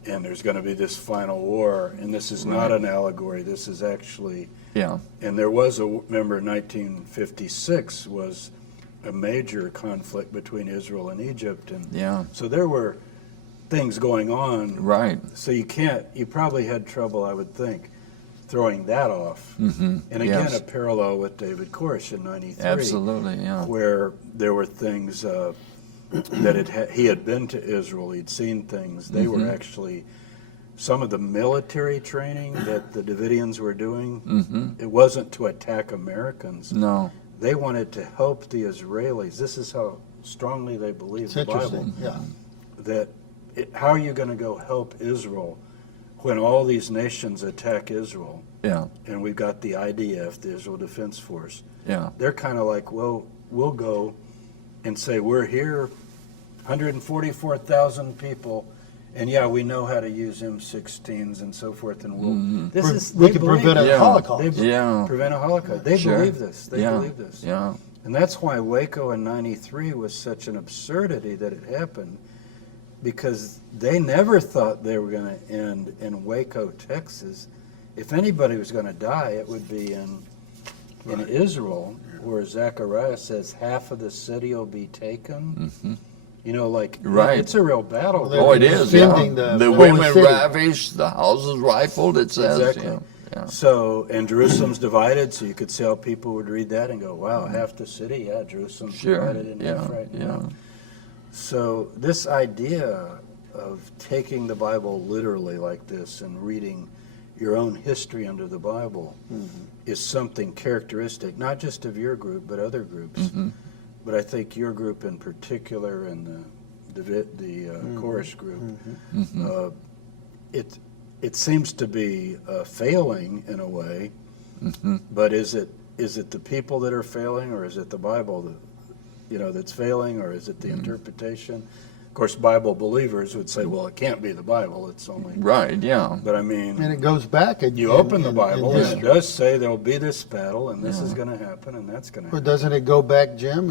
and there's going to be this final war. And this is not an allegory. This is actually... Yeah. And there was remember, 1956 was a major conflict between Israel and Egypt. And so there were things going on. Right. So you probably had trouble, I would think, throwing that off. Mm-hmm. And again, Yes. a parallel with David Koresh in 93. Absolutely, yeah. Where there were things that he had been to Israel, he'd seen things. They were actually, some of the military training that the Davidians were doing, it wasn't to attack Americans. No. They wanted to help the Israelis. This is how strongly they believed It's the Bible. interesting, yeah. That how are you going to go help Israel when all these nations attack Israel? Yeah. And we've got the IDF, the Israel Defense Force. Yeah. They're kind of like, well, we'll go and say, we're here, 144,000 people, and yeah, we know how to use M16s and so forth, and we'll. We can prevent a Yeah. Holocaust. They Yeah. prevent a Holocaust. They Sure. believe this. They Yeah. believe this. Yeah. And that's why Waco in 93 was such an absurdity that it happened, because they never thought they were going to end in Waco, Texas. If anybody was going to die, it would be in Israel, where Zechariah says half of the city will be taken. You know, like, Right. it's a real battle. Well, Oh, it is. Yeah. defending the holy women city. ravished, the houses rifled. It says. Exactly. Yeah. Yeah. So, and Jerusalem's divided, so you could see how people would read that and go, wow, half the city, yeah, Jerusalem's Sure. divided in half Yeah. right Yeah. now. So this idea of taking the Bible literally like this and reading your own history under the Bible is something characteristic, not just of your group, but other groups. But I think your group in particular and the Koresh group, it seems to be failing in a way. But is it the people that are failing, or is it the Bible that's failing, or is it the interpretation? Of course, Bible believers would say, well, it can't be the Bible. It's only Right. Yeah. But I mean, And it goes back. you open the Bible, and it history. does say there'll be this battle, and this is going to happen, and that's going to Well, happen. doesn't it go back, Jim,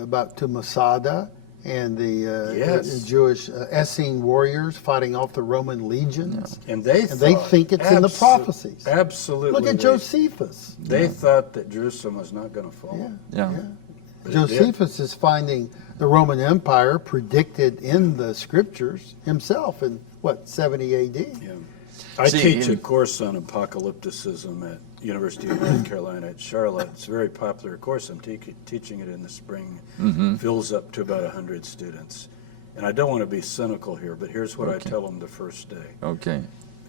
about to Masada and the Yes. Jewish Essene warriors fighting off the Roman legions? And they think it's in the prophecies. Absolutely. Look at Josephus. They thought that Jerusalem was not going to fall. Yeah. Yeah. But it did. Josephus is finding the Roman Empire predicted in the scriptures himself in, 70 A.D.? Yeah. I See, teach a in- course on apocalypticism at University of North Carolina at Charlotte. It's a very popular course. I'm teaching it in the spring. Fills up to about 100 students. And I don't want to be cynical here, but here's what I tell them the first day. Okay.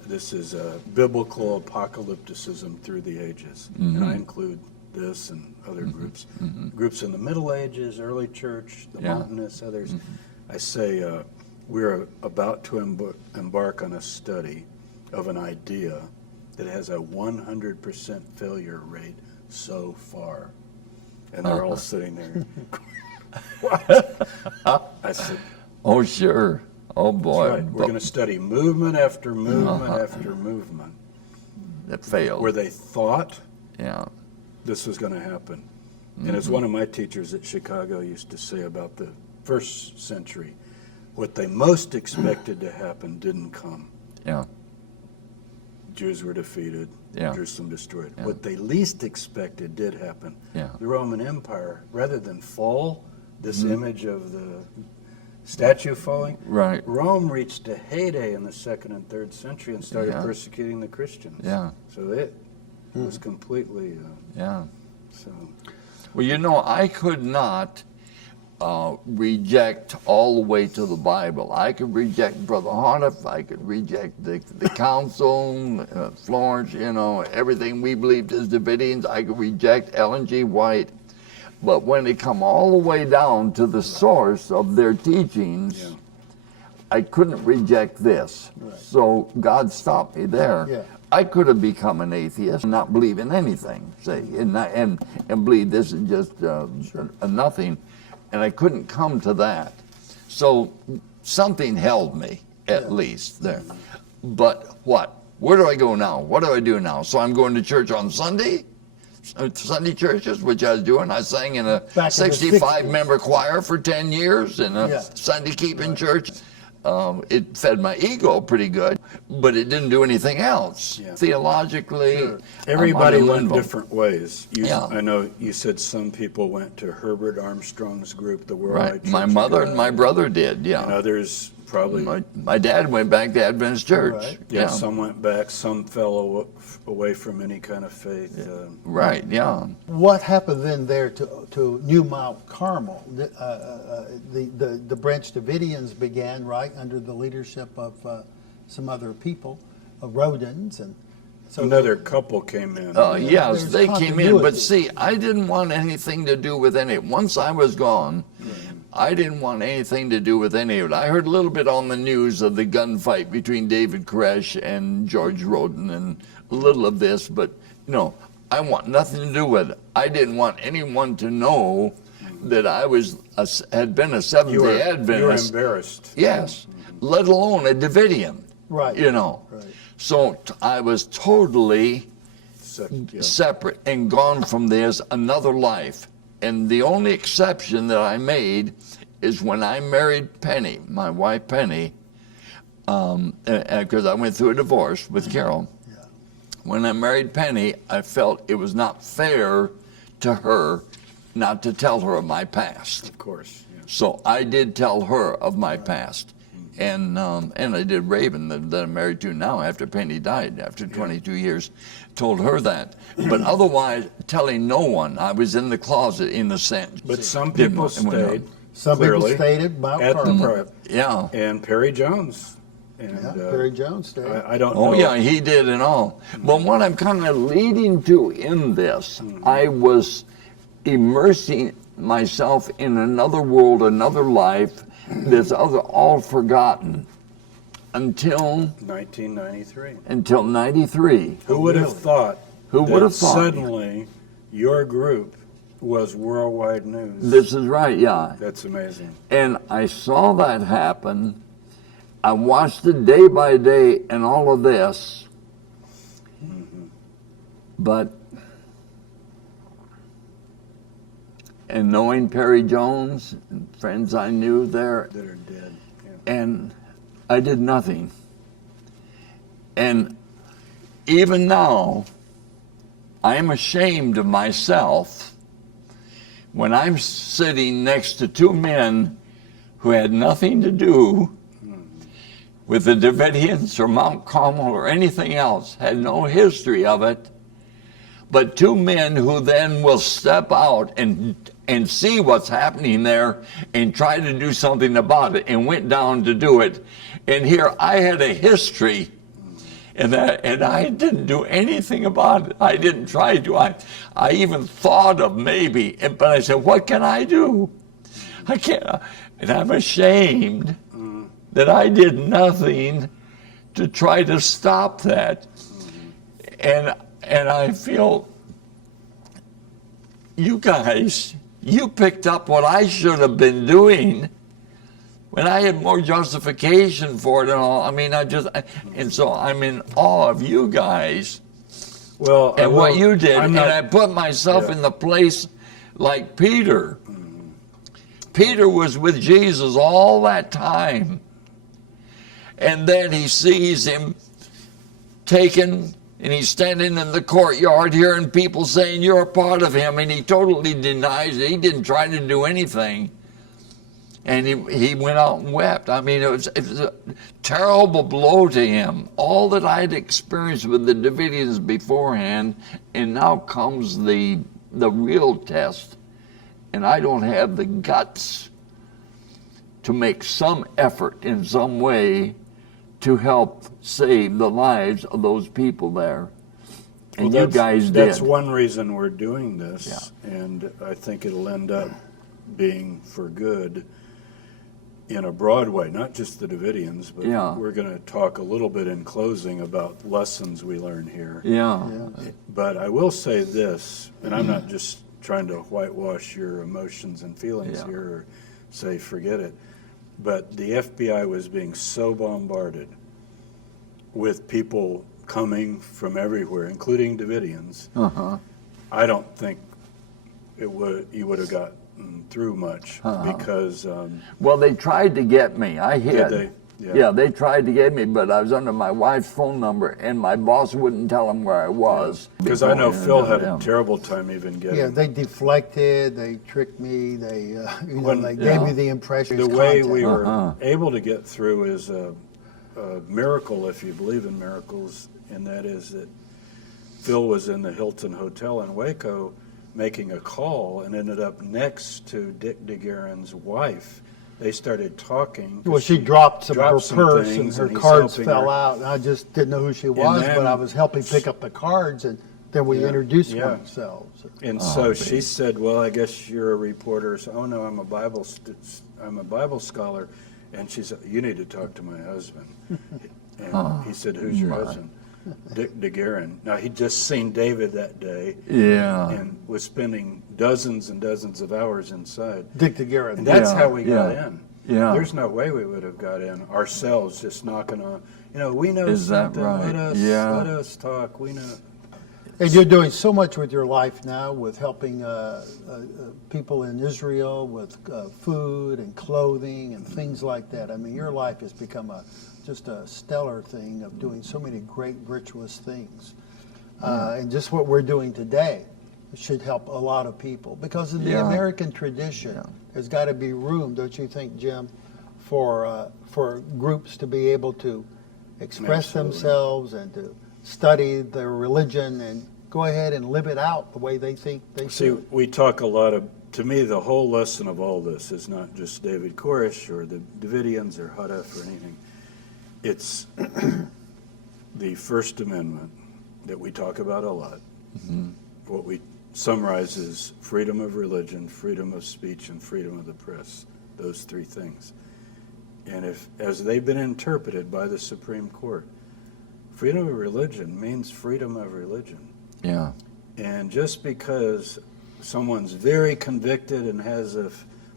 This is biblical apocalypticism through the ages. And I include this and other groups. Groups in the Middle Ages, early church, the Yeah. Montanists, others. I say we're about to embark on a study of an idea that has a 100% failure rate so far. And they're all sitting there. What? I said, Oh, sure. Oh, boy. right. We're going to study movement after movement after movement That failed. where they thought Yeah. this was going to happen. And as one of my teachers at Chicago used to say about the first century, what they most expected to happen didn't come. Yeah. Jews were defeated, Yeah. Jerusalem destroyed. Yeah. What they least expected did happen. Yeah. The Roman Empire, rather than fall, this image of the statue falling, Right. Rome reached a heyday in the 2nd and 3rd century and started Yeah. persecuting the Christians. Yeah. So it was completely, Yeah. so. Well, I could not reject all the way to the Bible. I could reject Brother Houteff. I could reject the council, Florence, everything we believed as Davidians. I could reject Ellen G. White. But when it come all the way down to the source of their teachings, Yeah. I couldn't reject this. So God stopped me there. Yeah. I could have become an atheist and not believe in anything, say, and believe this is just a nothing, and I couldn't come to that. So something held me, at least, there. But what? Where do I go now? What do I do now? So I'm going to church on Sunday? Sunday churches, which I was doing. I sang in a Back in the 65-member choir for 10 years in a Yeah. Sunday-keeping church. It fed my ego pretty good, but it didn't do anything else. Yeah. Theologically, Everybody I'm went limbo. different ways. Yeah. I know you said some people went to Herbert Armstrong's group, the Worldwide Right. Church My of mother God, and my brother did, and yeah. others Probably. My dad went back to Adventist church. Right. Yeah, some went back, some fell away from any kind of faith. Right, yeah. What happened then there to New Mt.Carmel? The Branch Davidians began, right, under the leadership of some other people, Rodins, and so Another couple came in. Yes, There's they came in, continuity. but see, I didn't want anything to do with any. Once I was gone, I didn't want anything to do with any of it. I heard a little bit on the news of the gunfight between David Koresh and George Roden, and a little of this, but no, I want nothing to do with it. I didn't want anyone to know that I had been a Seventh-day Adventist. You were embarrassed. Yes, let alone a Davidian. right, You know. right. So I was totally Yeah. separate and gone from this, another life. And the only exception that I made is when I married Penny, my wife Penny, because I went through a divorce with Carol. Yeah. When I married Penny, I felt it was not fair to her not to tell her of my past. Of course. Yeah. So I did tell her of my past. And I did Raven, that I'm married to now after Penny died, after 22 years, told her that. But otherwise, telling no one. I was in the closet in a sense. But some Didn't people want- and went stayed. on. Some people clearly, stayed at Mount at the Carmel. prep. Yeah. And Perry Jones. And Yeah, Perry Jones stayed. I don't know. Oh, yeah, he did and all. But what I'm kind of leading to in this, I was immersing myself in another world, another life, that's all forgotten until 1993. 93. Who would have Really? thought Who that would have thought? suddenly your group was worldwide news? This is right, yeah. That's amazing. And I saw that happen. I watched it day by day and all of this. But, and knowing Perry Jones, and friends I knew there, That are dead. Yeah. and I did nothing. And even now, I am ashamed of myself when I'm sitting next to two men who had nothing to do with the Davidians or Mount Carmel or anything else, had no history of it, but two men who then will step out and see what's happening there and try to do something about it, and went down to do it. And here I had a history, and I didn't do anything about it. I didn't try to. I even thought of maybe, but I said, what can I do? I can't, and I'm ashamed that I did nothing to try to stop that. And I feel, you guys, you picked up what I should have been doing when I had more justification for it and all. I mean, and so I'm in awe of you guys Well, and what you did. I'm And not- I put myself Yeah. in the place like Peter. Peter was with Jesus all that time. And then he sees him taken, and he's standing in the courtyard hearing people saying, you're a part of him, and he totally denies it. He didn't try to do anything. And he went out and wept. I mean, it was a terrible blow to him. All that I'd experienced with the Davidians beforehand, and now comes the real test. And I don't have the guts to make some effort in some way to help save the lives of those people there. And Well, you guys did. That's one reason we're doing this, and I think it'll end up being for good in a broad way, not just the Davidians, but Yeah. we're going to talk a little bit in closing about lessons we learn here. Yeah. But I will say this, and I'm not just trying to whitewash your emotions and feelings Yeah. here or say forget it, but the FBI was being so bombarded with people coming from everywhere, including Davidians. Uh-huh. I don't think you would have gotten through much because Well, they tried to get me. I hid. they? Yeah, they tried to get me, but I was under my wife's phone number, and my boss wouldn't tell them where I was. Because I know Phil had a terrible time even getting. Yeah, they deflected, they tricked me, they they Yeah. gave me the impression. The way we were able to get through is a miracle, if you believe in miracles, and that is that Phil was in the Hilton Hotel in Waco making a call and ended up next to Dick DeGuerin's wife. They started talking. Well, she dropped her purse and things, her he's cards helping fell her. out. And I just didn't know who she was, then- but I was helping pick up the cards, and then we introduced Yeah. ourselves. And so she said, "Well, I guess you're a reporter." So, "Oh no, I'm a Bible scholar." And she said, "You need to talk to my husband." And he said, "Who's your husband?" Dick DeGuerin. Now, he'd just seen David that day and was spending dozens and dozens of hours inside. Dick DeGuerin. And that's how we got in. Yeah. There's no way we would have got in ourselves, just knocking on. We know Is that something. right? Let us talk. We know. And you're doing so much with your life now, with helping people in Israel with food and clothing and things like that. I mean, your life has become just a stellar thing of doing so many great virtuous things. And just what we're doing today should help a lot of people. Because in the American tradition, there's got to be room, don't you think, Jim, for groups to be able to express Absolutely. themselves and to study their religion and go ahead and live it out the way they think they See, should. we talk a lot of, to me, the whole lesson of all this is not just David Koresh or the Davidians or Houteff or anything. It's the First Amendment that we talk about a lot. What we summarize is freedom of religion, freedom of speech, and freedom of the press. Those three things. And as they've been interpreted by the Supreme Court, freedom of religion means freedom of religion. Yeah. And just because someone's very convicted and has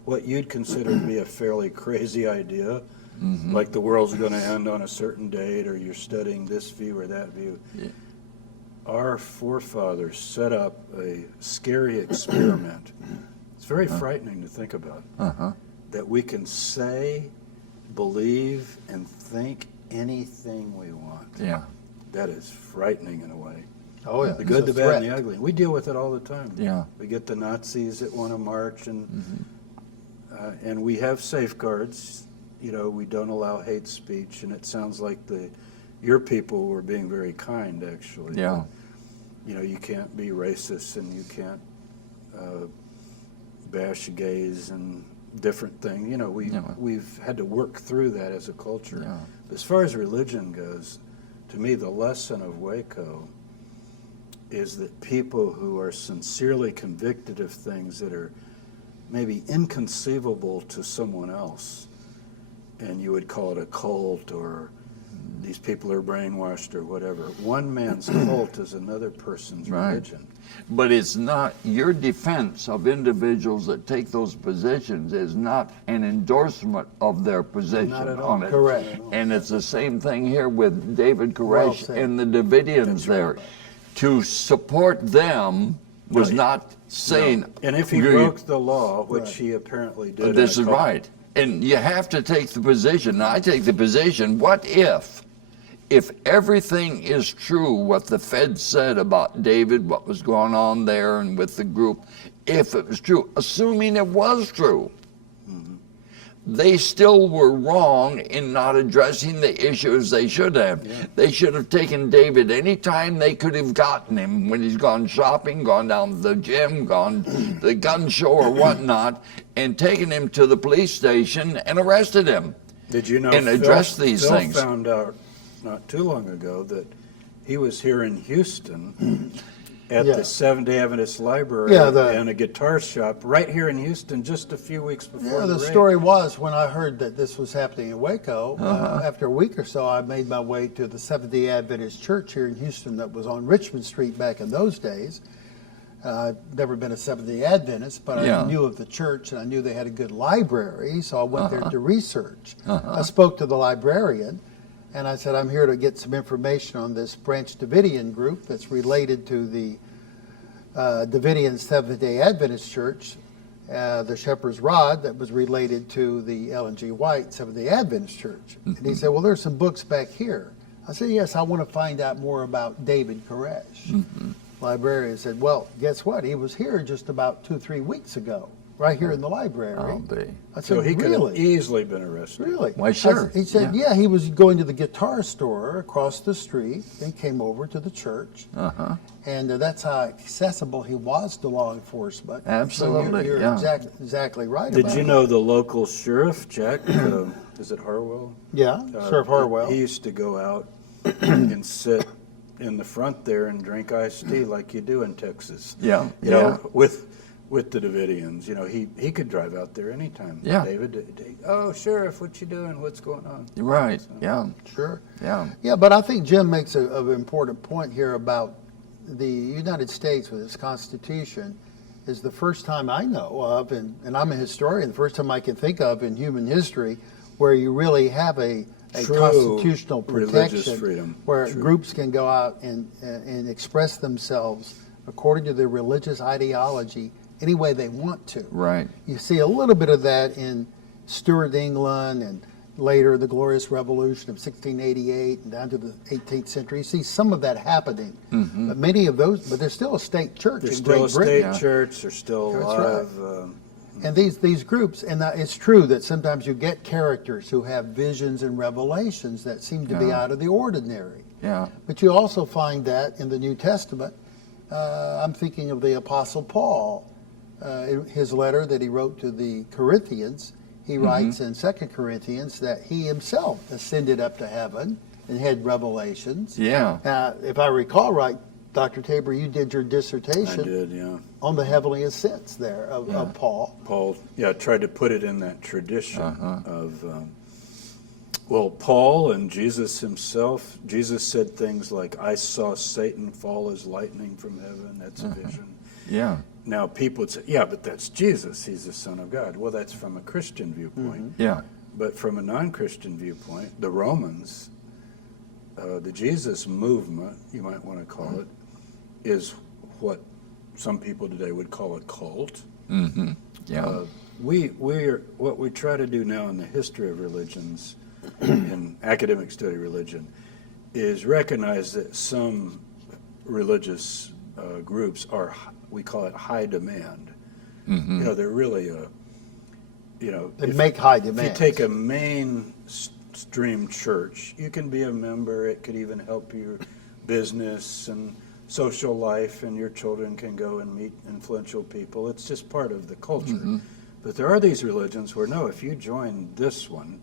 what you'd consider to be a fairly crazy idea, like the world's going to end on a certain date, or you're studying this view or that view, our forefathers set up a scary experiment. It's very frightening to think about, that we can say, believe, and think anything we want. Yeah. That is frightening in a way. Oh, yeah. The good, the bad, and the ugly. We deal with it all the time. Yeah. We get the Nazis that want to march, and we have safeguards. We don't allow hate speech, and it sounds like your people were being very kind, actually. Yeah. But, you can't be racist, and you can't bash gays and different things. We've had to work through that as a culture. Yeah. As far as religion goes, to me, the lesson of Waco is that people who are sincerely convicted of things that are maybe inconceivable to someone else, and you would call it a cult, or these people are brainwashed or whatever. One man's cult is another person's religion. But it's not, your defense of individuals that take those positions is not an endorsement of their position Not at all. on it. Correct. And it's the same thing here with David Koresh said. and the Davidians there. To support them was not saying... And if he you- broke the law, which he apparently did. This in is a couple- right. And you have to take the position. Now, I take the position, what if everything is true, what the Fed said about David, what was going on there and with the group, if it was true, assuming it was true, they still were wrong in not addressing the issues they should have. Yeah. They should have taken David any time they could have gotten him, when he's gone shopping, gone down to the gym, gone to the gun show or whatnot, and taken him to the police station and arrested him. Did you know and address these Phil things? Found out not too long ago that he was here in Houston at the Seventh-day Adventist Library and a guitar shop right here in Houston just a few weeks before Yeah, the the raid. story was, when I heard that this was happening in Waco, after a week or so, I made my way to the Seventh-day Adventist Church here in Houston that was on Richmond Street back in those days. I'd never been a Seventh-day Adventist, but I knew of the church, and I knew they had a good library, so I went there to research. I spoke to the librarian, and I said, I'm here to get some information on this Branch Davidian group that's related to the Davidian Seventh-day Adventist Church. the shepherd's rod that was related to the Ellen G. White Seventh-day Adventist Church. And he said, well, there's some books back here. I said, yes, I want to find out more about David Koresh. Librarian said, well, guess what? He was here just about 2-3 weeks ago, right here in the library. I'll be. I said, So he could have really? easily been arrested. Really? Why, sure. He said, yeah, he was going to the guitar store across the street. Then came over to the church. And that's how accessible he was to law enforcement. Absolutely, So you're yeah. exactly right Did about you that. know the local sheriff, Jack, is it Harwell? Yeah, Sheriff Harwell. He used to go out and sit in the front there and drink iced tea like you do in Texas. Yeah, You know, with the Davidians. You know, he could drive out there anytime. Yeah. David, oh, Sheriff, what you doing? What's going on? Right. So- Yeah. Sure. Yeah. Yeah, but I think Jim makes an important point here about the United States with its Constitution is the first time I know of, and I'm a historian, the first time I can think of in human history where you really have a True constitutional religious protection freedom. where True. groups can go out and express themselves according to their religious ideology any way they want to. Right. You see a little bit of that in Stuart, England, and later the Glorious Revolution of 1688 and down to the 18th century. You see some of that happening. But many of those, but there's still a state church There's in still a Great state Britain. church. There's still That's alive. And these groups, and it's true that sometimes you get characters who have visions and revelations that seem to be Yeah. out of the ordinary. Yeah. But you also find that in the New Testament. I'm thinking of the Apostle Paul, his letter that he wrote to the Corinthians. He writes in 2 Corinthians that he himself ascended up to heaven and had revelations. Yeah. If I recall right, Dr. Tabor, you did your I dissertation did, yeah. on the heavenly ascents there of Paul. Paul, tried to put it in that tradition of, well, Paul and Jesus himself, Jesus said things like, I saw Satan fall as lightning from heaven. That's a vision. Yeah. Now, people would say, yeah, but that's Jesus. He's the Son of God. Well, that's from a Christian viewpoint. Yeah. But from a non-Christian viewpoint, the Romans, the Jesus movement, you might want to call it, is what some people today would call a cult. Yeah. What we try to do now in the history of religions, in academic study religion, is recognize that some religious groups are, we call it high demand. You know, they're really They make high if demands. you take a mainstream church, you can be a member. It could even help your business and social life, and your children can go and meet influential people. It's just part of the culture. But there are these religions where, no, if you join this one,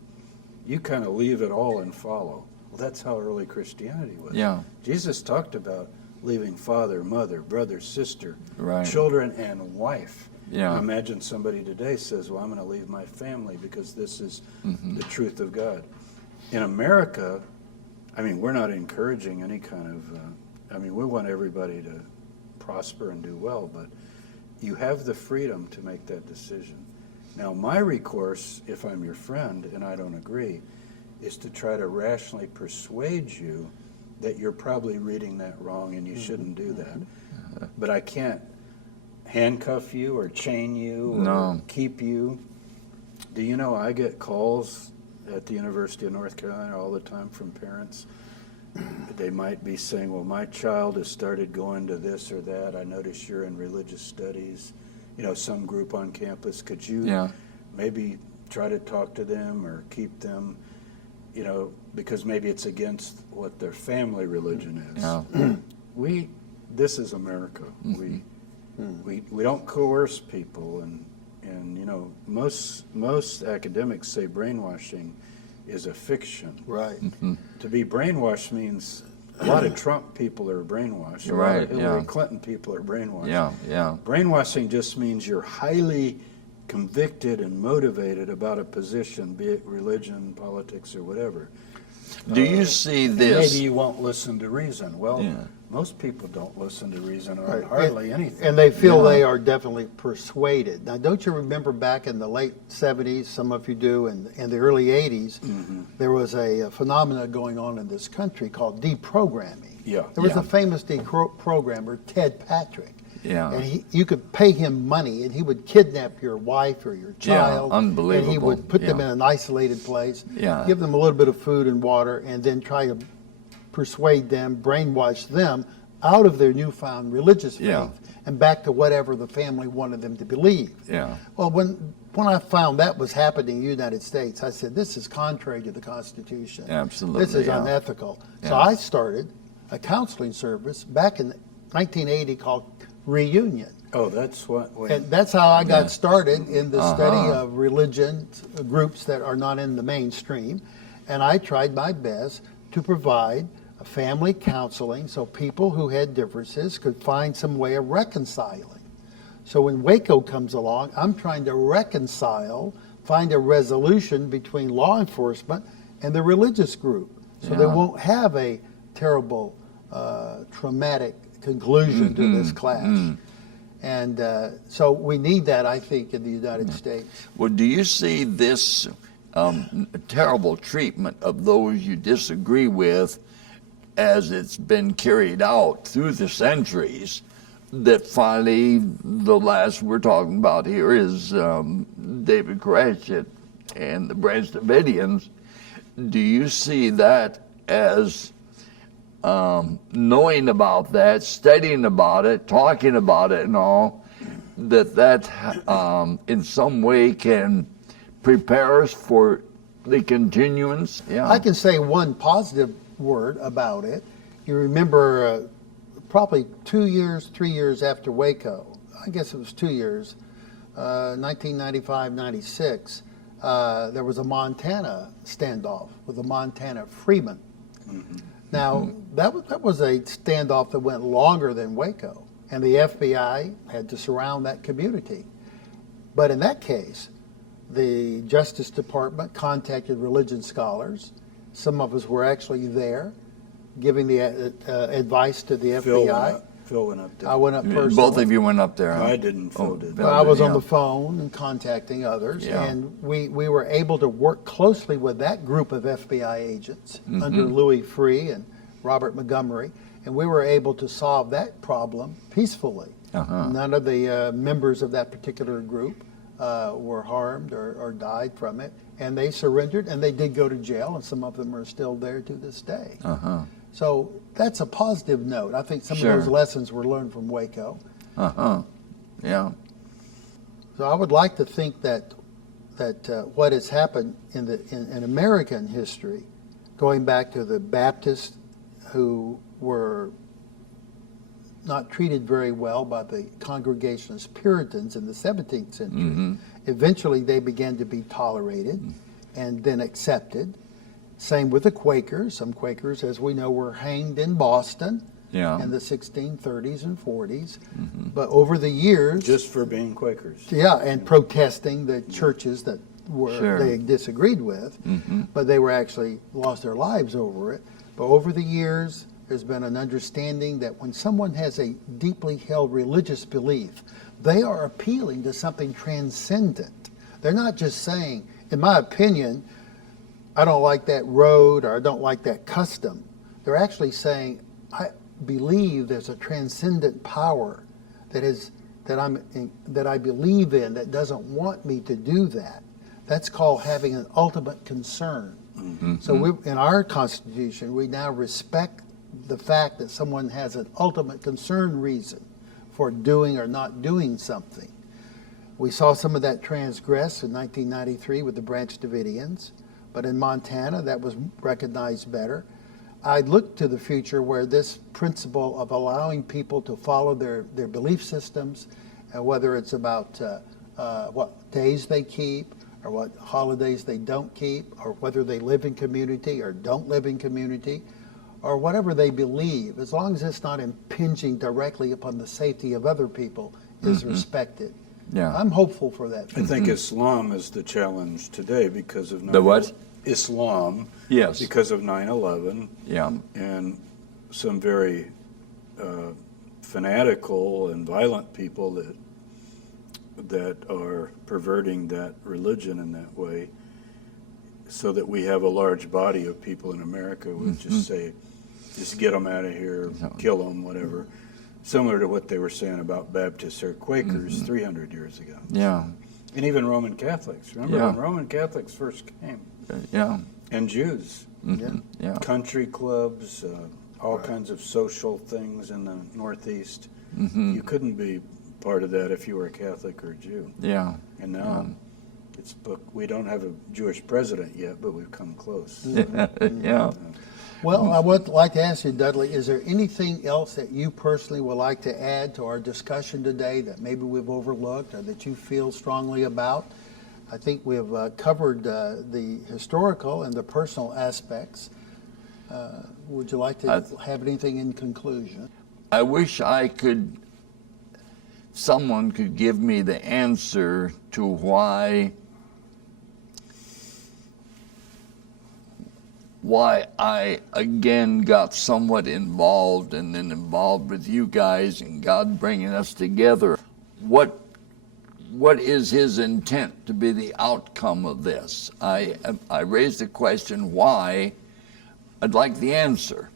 you kind of leave it all and follow. Well, that's how early Christianity was. Yeah. Jesus talked about leaving father, mother, brother, sister, Right. children, and wife. Yeah. Imagine somebody today says, well, I'm going to leave my family because this is the truth of God. In America, I mean, we're not encouraging any kind of, we want everybody to prosper and do well, but you have the freedom to make that decision. Now, my recourse, if I'm your friend and I don't agree, is to try to rationally persuade you that you're probably reading that wrong and you shouldn't do that. But I can't handcuff you or chain you or No. keep you. Do you know I get calls at the University of North Carolina all the time from parents? They might be saying, well, my child has started going to this or that. I notice you're in religious studies, some group on campus. Could you maybe try to talk to them or keep them, because maybe it's against what their family religion is. Yeah. This is America. We don't coerce people, and most academics say brainwashing is a fiction. Right. To be brainwashed means a lot of Trump people are brainwashed. A lot Right, of Hillary yeah. Clinton people are brainwashed. Yeah. Brainwashing just means you're highly convicted and motivated about a position, be it religion, politics, or whatever. Do you see And this? maybe you won't listen to reason. Well, Yeah. most people don't listen to reason on Right. hardly anything. And they feel they are definitely persuaded. Now, don't you remember back in the late 70s, some of you do, and in the early 80s, there was a phenomenon going on in this country called deprogramming. Yeah. There was Yeah. a famous deprogrammer, Ted Patrick. Yeah. And you could pay him money, and he would kidnap your wife or your child. Unbelievable. And he would put them in an isolated place, Yeah. give them a little bit of food and water, and then try to persuade them, brainwash them out of their newfound religious faith Yeah. and back to whatever the family wanted them to believe. Yeah. Well, when I found that was happening in the United States, I said, this is contrary to the Constitution. Absolutely, This is yeah. unethical. So Yeah. I started a counseling service back in 1980 called Reunion. Oh, that's what. And that's how I got started in the study Uh-huh. of religion groups that are not in the mainstream. And I tried my best to provide a family counseling so people who had differences could find some way of reconciling. So when Waco comes along, I'm trying to reconcile, find a resolution between law enforcement and the religious group, so they Yeah. won't have a terrible, traumatic conclusion to this clash. And so we need that, I think, in the United States. Well, do you see this terrible treatment of those you disagree with as it's been carried out through the centuries, that finally the last we're talking about here is David Koresh and the Branch Davidians? Do you see that as knowing about that, studying about it, talking about it and all, that in some way can prepare us for the continuance? Yeah. I can say one positive word about it. You remember probably 2 years, 3 years after Waco, I guess it was 2 years, 1995, 96, there was a Montana standoff with the Montana Freemen. Now, that was a standoff that went longer than Waco, and the FBI had to surround that community. But in that case, the Justice Department contacted religion scholars. Some of us were actually there, giving the advice to the FBI. Phil went up there. I went up personally. Both of you went up there. Huh? I didn't. Phil did. Bill I was did, on yeah. the phone and contacting others, Yeah. and we were able to work closely with that group of FBI agents under Louis Free and Robert Montgomery, and we were able to solve that problem peacefully. None of the members of that particular group were harmed or died from it, and they surrendered, and they did go to jail, and some of them are still there to this day. So that's a positive note. I think some Sure. of those lessons were learned from Waco. Yeah. So I would like to think that what has happened in American history, going back to the Baptists who were not treated very well by the Congregationalist Puritans in the 17th century. Eventually they began to be tolerated and then accepted. Same with the Quakers. Some Quakers, as we know, were hanged in Boston Yeah. in the 1630s and 40s. But over the years, Just for being Quakers. yeah, and protesting the churches that Sure. they disagreed with, but they were actually lost their lives over it. But over the years, there's been an understanding that when someone has a deeply held religious belief, they are appealing to something transcendent. They're not just saying, in my opinion, I don't like that road or I don't like that custom. They're actually saying, I believe there's a transcendent power that I believe in that doesn't want me to do that. That's called having an ultimate concern. So in our Constitution, we now respect the fact that someone has an ultimate concern reason for doing or not doing something. We saw some of that transgress in 1993 with the Branch Davidians, but in Montana that was recognized better. I look to the future where this principle of allowing people to follow their belief systems, whether it's about what days they keep, or what holidays they don't keep, or whether they live in community or don't live in community, or whatever they believe, as long as it's not impinging directly upon the safety of other people, is respected. Yeah. I'm hopeful for that. I think Islam is the challenge today because of The what? Islam. Yes. Because of 9/11 Yeah. and some very fanatical and violent people that are perverting that religion in that way, so that we have a large body of people in America who would just say, just get them out of here, kill them, whatever. similar to what they were saying about Baptists or Quakers 300 years ago. Yeah. And even Roman Catholics. Remember Yeah. when Roman Catholics first came? Yeah. And Jews. Yeah. Country clubs, all kinds of social things in the Northeast. You couldn't be part of that if you were a Catholic or a Jew. Yeah. And now we don't have a Jewish president yet, but we've come close. Yeah. Well, I would like to ask you, Dudley, is there anything else that you personally would like to add to our discussion today that maybe we've overlooked or that you feel strongly about? I think we have covered the historical and the personal aspects. Would you like to have anything in conclusion? I wish someone could give me the answer to why I again got somewhat involved and then involved with you guys and God bringing us together. What is his intent to be the outcome of this? I raised the question why. I'd like the answer.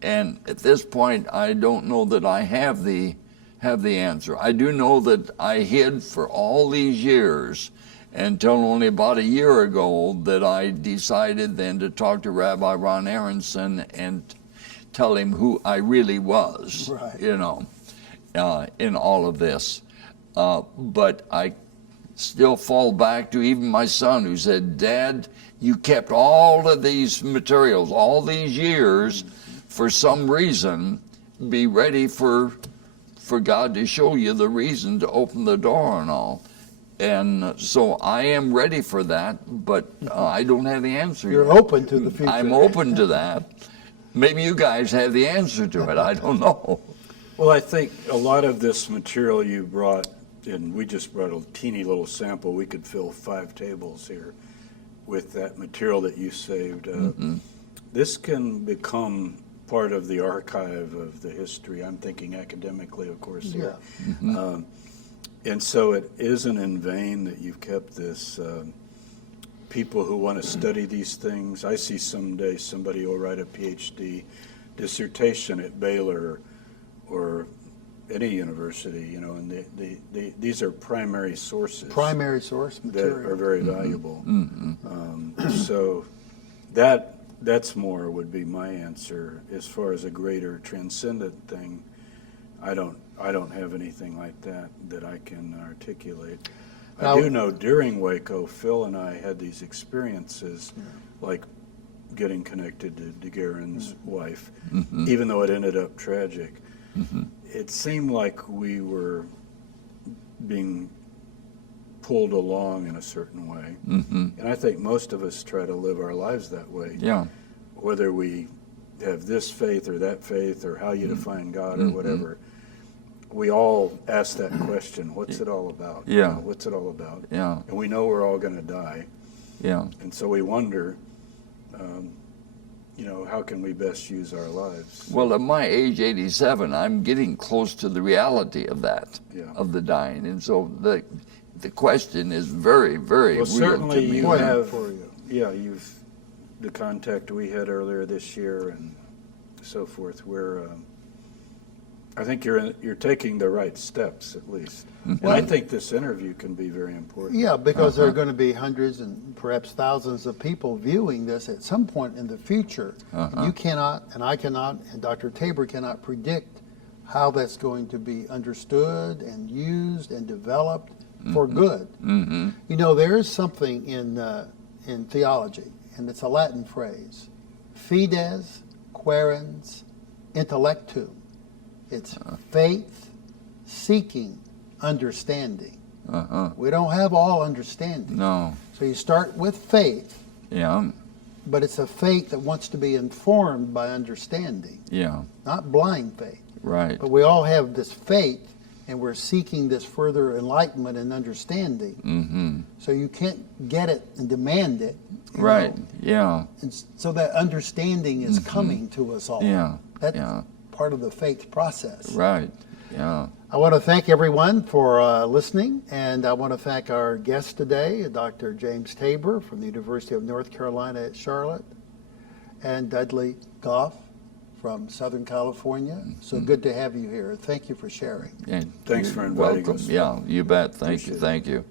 And at this point, I don't know that I have the answer. I do know that I hid for all these years until only about a year ago that I decided then to talk to Rabbi Ron Aronson and tell him who I really was, Right. in all of this. But I still fall back to even my son who said, Dad, you kept all of these materials all these years for some reason. Be ready for God to show you the reason to open the door and all. And so I am ready for that, but I don't have the answer You're yet. open to the future. I'm open to that. Maybe you guys have the answer to it. I don't know. Well, I think a lot of this material you brought, and we just brought a teeny little sample. We could fill 5 tables here with that material that you saved. This can become part of the archive of the history. I'm thinking academically, of course, here. And so it isn't in vain that you've kept this. People who want to study these things, I see someday somebody will write a PhD dissertation at Baylor or any university, and these are primary sources. Primary source material. That are very valuable. So that's more would be my answer. As far as a greater transcendent thing, I don't have anything like that I can articulate. Now, I do know during Waco, Phil and I had these experiences, like getting connected to DeGuerin's wife, even though it ended up tragic. It seemed like we were being pulled along in a certain way. And I think most of us try to live our lives that way. Yeah. Whether we have this faith or that faith or how you define God or whatever, we all ask that question, what's it all about? Yeah. You know, what's it all about? Yeah. And we know we're all going to die. Yeah. And so we wonder, how can we best use our lives? Well, at my age, 87, I'm getting close to the reality of that, of the dying. And so the question is very, very real certainly to me. you Point have, for you. you've the contact we had earlier this year and so forth, where I think you're taking the right steps at least. And I think this interview can be very important. Yeah, because there are going to be hundreds and perhaps thousands of people viewing this at some point in the future. And you cannot, and I cannot, and Dr. Tabor cannot predict how that's going to be understood and used and developed for good. There is something in theology, and it's a Latin phrase, fides quaerens intellectum. It's faith seeking understanding. We don't have all understanding. No. So you start with faith, Yeah. but it's a faith that wants to be informed by understanding, Yeah. not blind faith. Right. But we all have this faith, and we're seeking this further enlightenment and understanding. So you can't get it and demand it. you Right. know. Yeah. And so that understanding is coming to us all. Yeah. That's Yeah. part of the faith process. Right. Yeah. I want to thank everyone for listening, and I want to thank our guest today, Dr. James Tabor from the University of North Carolina at Charlotte, and Dudley Goff from Southern California. So good to have you here. Thank you for sharing. And Thanks you're for inviting welcome. us. Yeah, you bet. Thank Appreciate you. it. Thank you.